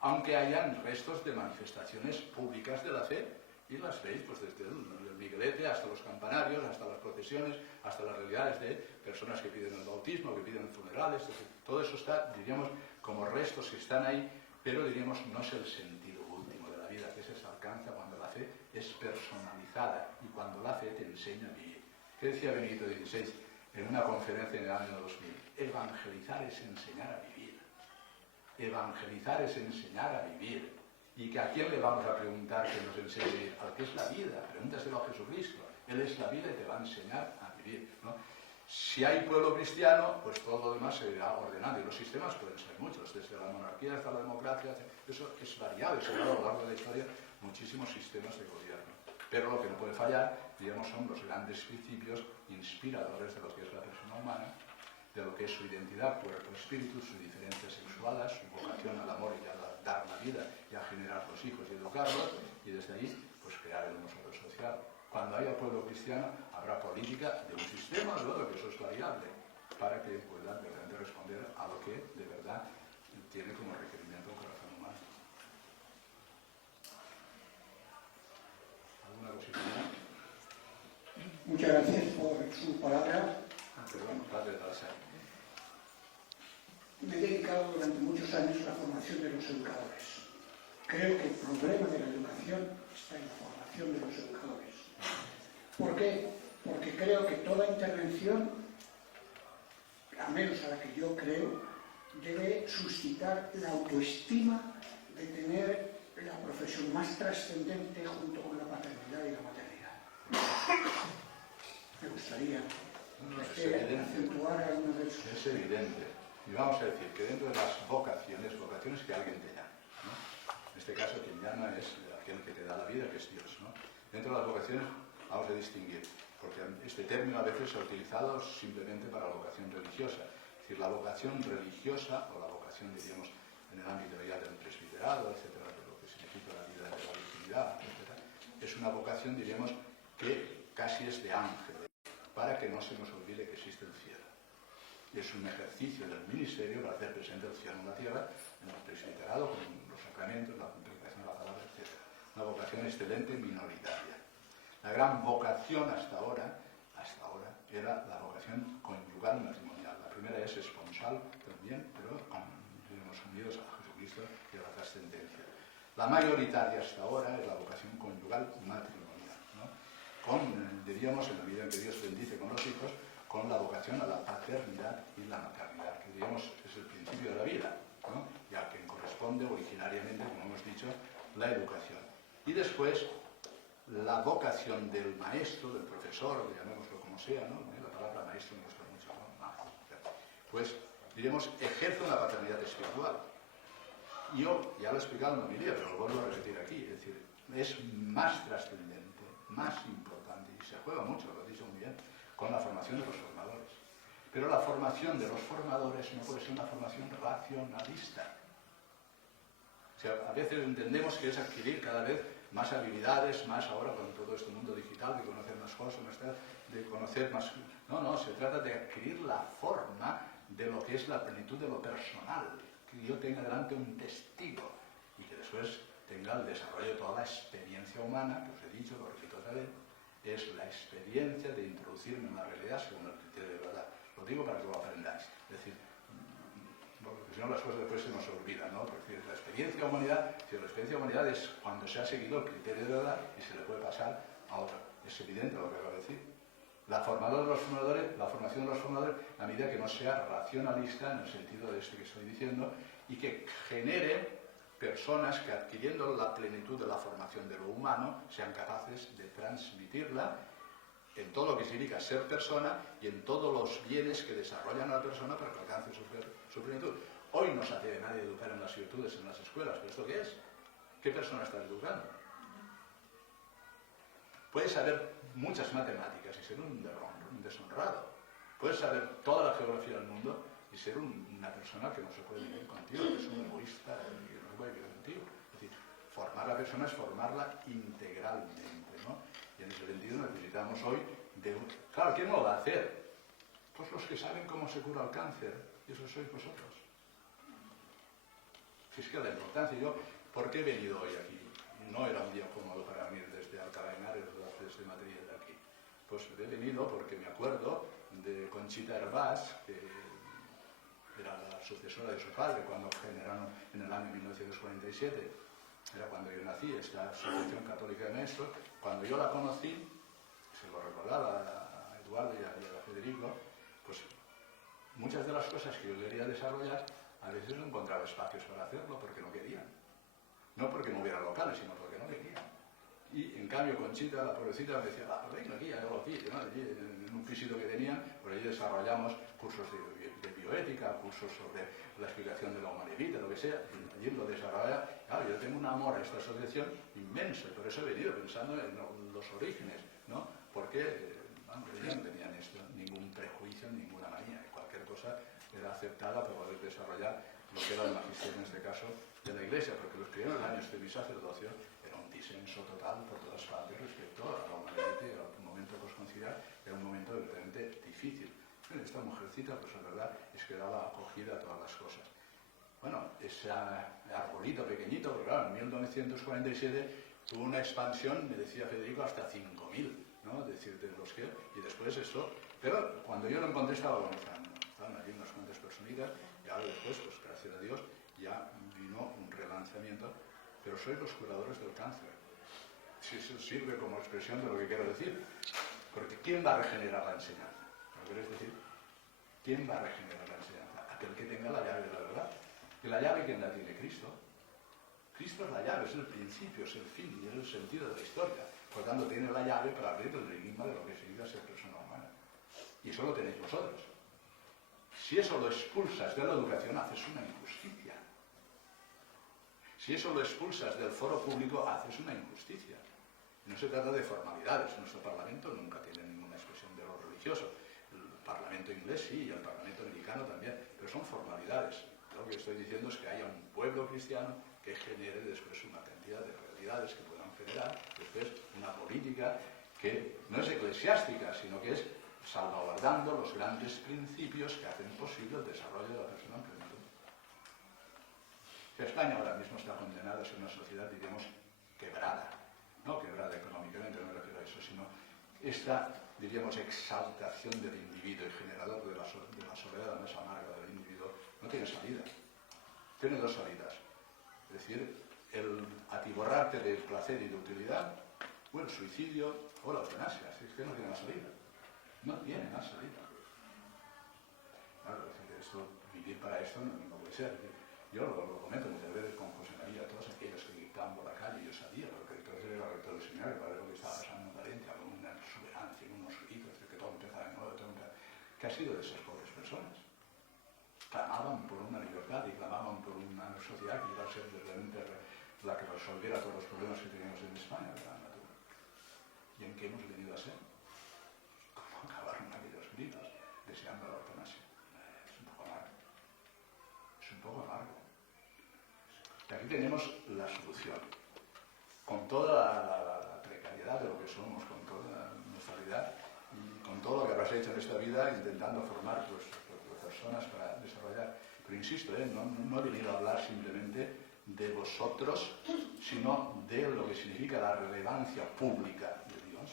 Aunque hayan restos de manifestaciones públicas de la fe, y las veis pues desde el Miguelete hasta los campanarios, hasta las procesiones, hasta las realidades de personas que piden el bautismo, que piden funerales, todo eso está, diríamos, como restos que están ahí, pero diríamos no es el sentido último de la vida, que se alcanza cuando la fe es personalizada y cuando la fe te enseña a vivir. ¿Qué decía Benedicto XVI en una conferencia en el año 2000? Evangelizar es enseñar a vivir. Evangelizar es enseñar a vivir. ¿Y que a quién le vamos a preguntar que nos enseñe a vivir? Al que es la vida. Pregúntaselo a Jesucristo. Él es la vida y te va a enseñar a vivir, ¿no? Si hay pueblo cristiano, pues todo lo demás se irá ordenando. Y los sistemas pueden ser muchos, desde la monarquía hasta la democracia. Eso es variado y se ha dado a lo largo de la historia muchísimos sistemas de gobierno. Pero lo que no puede fallar, digamos, son los grandes principios inspiradores de lo que es la persona humana, de lo que es su identidad, cuerpo, espíritu, su diferencia sexual, su vocación al amor y a dar la vida y a generar los hijos y educarlos, y desde ahí, pues crear el nosotros social. Cuando haya pueblo cristiano, habrá política de un sistema o de otro, que eso es variable, para que puedan realmente responder a lo que de verdad tiene como requerimiento el corazón humano. Muchas gracias por su palabra. Perdón, padre de la sala. Me he dedicado durante muchos años a la formación de los educadores. Creo que el problema de la educación está en la formación de los educadores. ¿Por qué? Porque creo que toda intervención, al menos a la que yo creo, debe suscitar la autoestima de tener la profesión más trascendente junto con la paternidad y la maternidad. Me gustaría acentuar algunos de esos. Es evidente. Y vamos a decir que dentro de las vocaciones que alguien te llama, ¿no? En este caso quien llama es aquel que te da la vida, que es Dios, ¿no? Dentro de las vocaciones vamos a distinguir, porque este término a veces se ha utilizado simplemente para la vocación religiosa. Es decir, la vocación religiosa, o la vocación, diríamos, en el ámbito ya del presbiterado, etcétera, de lo que significa la vida de la virginidad, etcétera, es una vocación, diríamos, que casi es de ángel, para que no se nos olvide que existe el cielo. Y es un ejercicio del ministerio para hacer presente el cielo en la tierra, en el presbiterado, con los sacramentos, la predicación de la palabra, etc. Una vocación excelente y minoritaria. La gran vocación hasta ahora, era la vocación conyugal matrimonial. La primera es esponsal también, pero unidos a Jesucristo y a la trascendencia. La mayoritaria hasta ahora es la vocación conyugal matrimonial, ¿no? Diríamos, en la medida en que Dios bendice con los hijos, con la vocación a la paternidad y la maternidad, que diríamos es el principio de la vida, ¿no? Y a quien corresponde originariamente, como hemos dicho, la educación. Y después, la vocación del maestro, del profesor, llamémoslo como sea, ¿no? La palabra maestro me gusta mucho, ¿no? Pues, diríamos, ejerce una paternidad espiritual. Yo ya lo he explicado en la homilía, pero lo vuelvo a repetir aquí, es decir, es más trascendente, más importante, y se juega mucho, lo he dicho muy bien, con la formación de los formadores. Pero la formación de los formadores no puede ser una formación racionalista. O sea, a veces entendemos que es adquirir cada vez más habilidades, más ahora con todo este mundo digital, de conocer más cosas, de conocer más... No, se trata de adquirir la forma de lo que es la plenitud de lo personal, que yo tenga delante un testigo y que después tenga el desarrollo de toda la experiencia humana, que os he dicho, lo repito otra vez, es la experiencia de introducirme en la realidad según el criterio de verdad. Lo digo para que lo aprendáis. Es decir, porque si no las cosas después se nos olvidan, ¿no? Porque la experiencia de humanidad es cuando se ha seguido el criterio de verdad y se le puede pasar a otro. Es evidente lo que acabo de decir. La formación de los formadores, a medida que no sea racionalista en el sentido de este que estoy diciendo, y que genere personas que, adquiriendo la plenitud de la formación de lo humano, sean capaces de transmitirla en todo lo que significa ser persona y en todos los bienes que desarrollan a la persona para que alcance su plenitud. Hoy no se hace de nadie educar en las virtudes en las escuelas, pero ¿esto qué es? ¿Qué persona estás educando? Puedes saber muchas matemáticas y ser un deshonrado. Puedes saber toda la geografía del mundo y ser una persona que no se puede vivir contigo, que es un egoísta y que no se puede vivir contigo. Es decir, formar a la persona es formarla integralmente, ¿no? Y en ese sentido necesitamos hoy Claro, ¿quién lo va a hacer? Pues los que saben cómo se cura el cáncer, y eso sois vosotros. Si es que la importancia, ¿por qué he venido hoy aquí? No era un día cómodo para venir desde Alcalá de Henares, desde Madrid, de aquí. Pues he venido porque me acuerdo de Conchita Hervás, que era la sucesora de su padre cuando generaron en el año 1947. Era cuando yo nací, esta Asociación Católica de Maestros. Cuando yo la conocí, se lo recordaba a Eduardo y a Federico, pues muchas de las cosas que yo quería desarrollar, a veces no encontraba espacios para hacerlo porque no querían. No porque no hubiera locales, sino porque no querían. Y en cambio Conchita, la pobrecita, me decía, pues venga aquí, hágalo aquí, ¿no? Allí, en un pisito que tenían, por allí desarrollamos cursos de bioética, cursos sobre la explicación de la humanidad, lo que sea, allí lo desarrolla. Claro, yo tengo un amor a esta asociación inmenso, por eso he venido pensando en los orígenes, ¿no? Porque ellos no tenían ningún prejuicio, ninguna manía, cualquier cosa era aceptada para poder desarrollar lo que era el magisterio, en este caso, de la Iglesia, porque los primeros años de mi sacerdocio era un disenso total por todas partes respecto a la humanidad y al momento posconciliar, era un momento verdaderamente difícil. Bueno, esta mujercita, pues la verdad es que daba acogida a todas las cosas. Bueno, ese arbolito pequeñito, pero claro, en 1947 tuvo una expansión, me decía Federico, hasta 5.000. ¿no? Decir, de los que... Y después esto... Pero cuando yo lo encontré estaba agonizando. Estaban allí unas cuantas personitas y ahora después, pues gracias a Dios, ya vino un relanzamiento. Pero sois los curadores del cáncer. Si eso sirve como expresión de lo que quiero decir. Porque ¿quién va a regenerar la enseñanza? ¿Lo queréis decir? ¿Quién va a regenerar la enseñanza? Aquel que tenga la llave de la verdad. ¿Y la llave quién la tiene? Cristo. Cristo es la llave, es el principio, es el fin y es el sentido de la historia. Por tanto, tiene la llave para abrir el enigma de lo que significa ser persona humana. Y eso lo tenéis vosotros. Si eso lo expulsas de la educación, haces una injusticia. Si eso lo expulsas del foro público, haces una injusticia. No se trata de formalidades. Nuestro Parlamento nunca tiene ninguna expresión de lo religioso. El Parlamento inglés sí, y el Parlamento americano también, pero son formalidades. Lo que estoy diciendo es que haya un pueblo cristiano que genere después una cantidad de realidades que puedan generar después una política que no es eclesiástica, sino que es salvaguardando los grandes principios que hacen posible el desarrollo de la persona en plenitud. España ahora mismo está condenada a ser una sociedad, diríamos, quebrada. No quebrada económicamente, no me refiero a eso, sino esta, diríamos, exaltación del individuo y generador de la soledad más amarga del individuo, no tiene salida. Tiene dos salidas. Es decir, el atiborrarte de placer y de utilidad, o el suicidio, o la eutanasia. Es que no tiene más salida. No tiene más salida. Claro, vivir para esto no puede ser. Yo lo comento muchas veces con José María, todos aquellos que gritaban por la calle, yo sabía, porque entonces era el rector del seminario, para ver lo que estaba pasando en Valencia, con una exuberancia, unos gritos de que todo empezaba de nuevo, ¿qué ha sido de esas pobres personas? Clamaban por una libertad y clamaban por una sociedad que iba a ser realmente la que resolviera todos los problemas que teníamos en España, ¿verdad? ¿Y en qué hemos venido a ser? ¿Cómo acabaron aquellos gritos deseando la eutanasia? Es un poco amargo. Es un poco amargo. Y aquí tenemos la solución. Con toda la precariedad de lo que somos, con toda nuestra vida y con todo lo que habrás hecho en esta vida, intentando formar pues, personas para desarrollar. Pero insisto, no he venido a hablar simplemente de vosotros, sino de lo que significa la relevancia pública de Dios,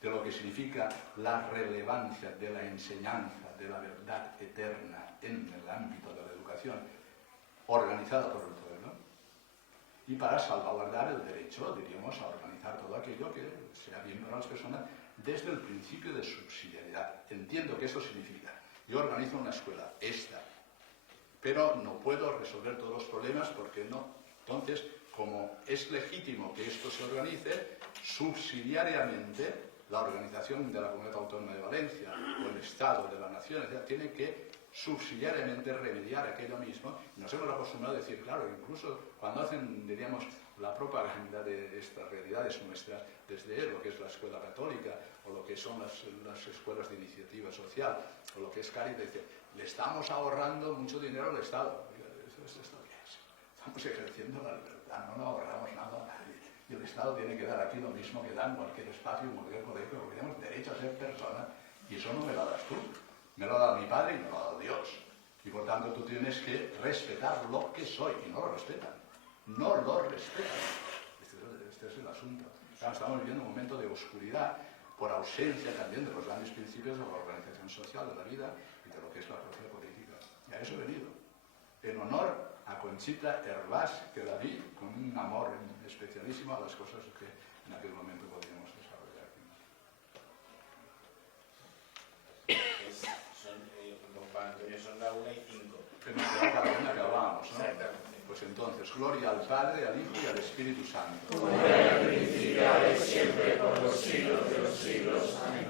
de lo que significa la relevancia de la enseñanza de la verdad eterna en el ámbito de la educación organizada por el pueblo, y para salvaguardar el derecho, diríamos, a organizar todo aquello que sea bien para las personas desde el principio de subsidiariedad. Entiendo que eso significa, yo organizo una escuela, pero no puedo resolver todos los problemas porque no. Entonces, como es legítimo que esto se organice, subsidiariamente la organización de la Comunidad Autónoma de Valencia o el Estado de la Nación, etc., tiene que subsidiariamente remediar aquello mismo. Nos hemos acostumbrado a decir, claro, incluso cuando hacen, diríamos, la propaganda de estas realidades nuestras, desde lo que es la escuela católica, o lo que son las escuelas de iniciativa social, o lo que es Cáritas, le estamos ahorrando mucho dinero al Estado. ¿Esto qué es? Estamos ejerciendo la libertad, no ahorramos nada a nadie. Y el Estado tiene que dar aquí lo mismo que da en cualquier espacio, en cualquier colegio, porque tenemos derecho a ser personas, y eso no me lo das tú. Me lo ha dado mi padre y me lo ha dado Dios. Y por tanto tú tienes que respetar lo que soy. Y no lo respetan. No lo respetan. Este es el asunto. Claro, estamos viviendo un momento de oscuridad por ausencia también de los grandes principios de la organización social de la vida y de lo que es la propia política. Y a eso he venido. En honor a Conchita Hervás, que la vi con un amor especialísimo a las cosas que en aquel momento podíamos desarrollar. Son las 1:05. Pero cada una acabábamos, ¿no? Exactamente. Pues entonces, gloria al Padre, al Hijo y al Espíritu Santo. Como era en el principio, ahora y siempre, por los siglos de los siglos. Amén.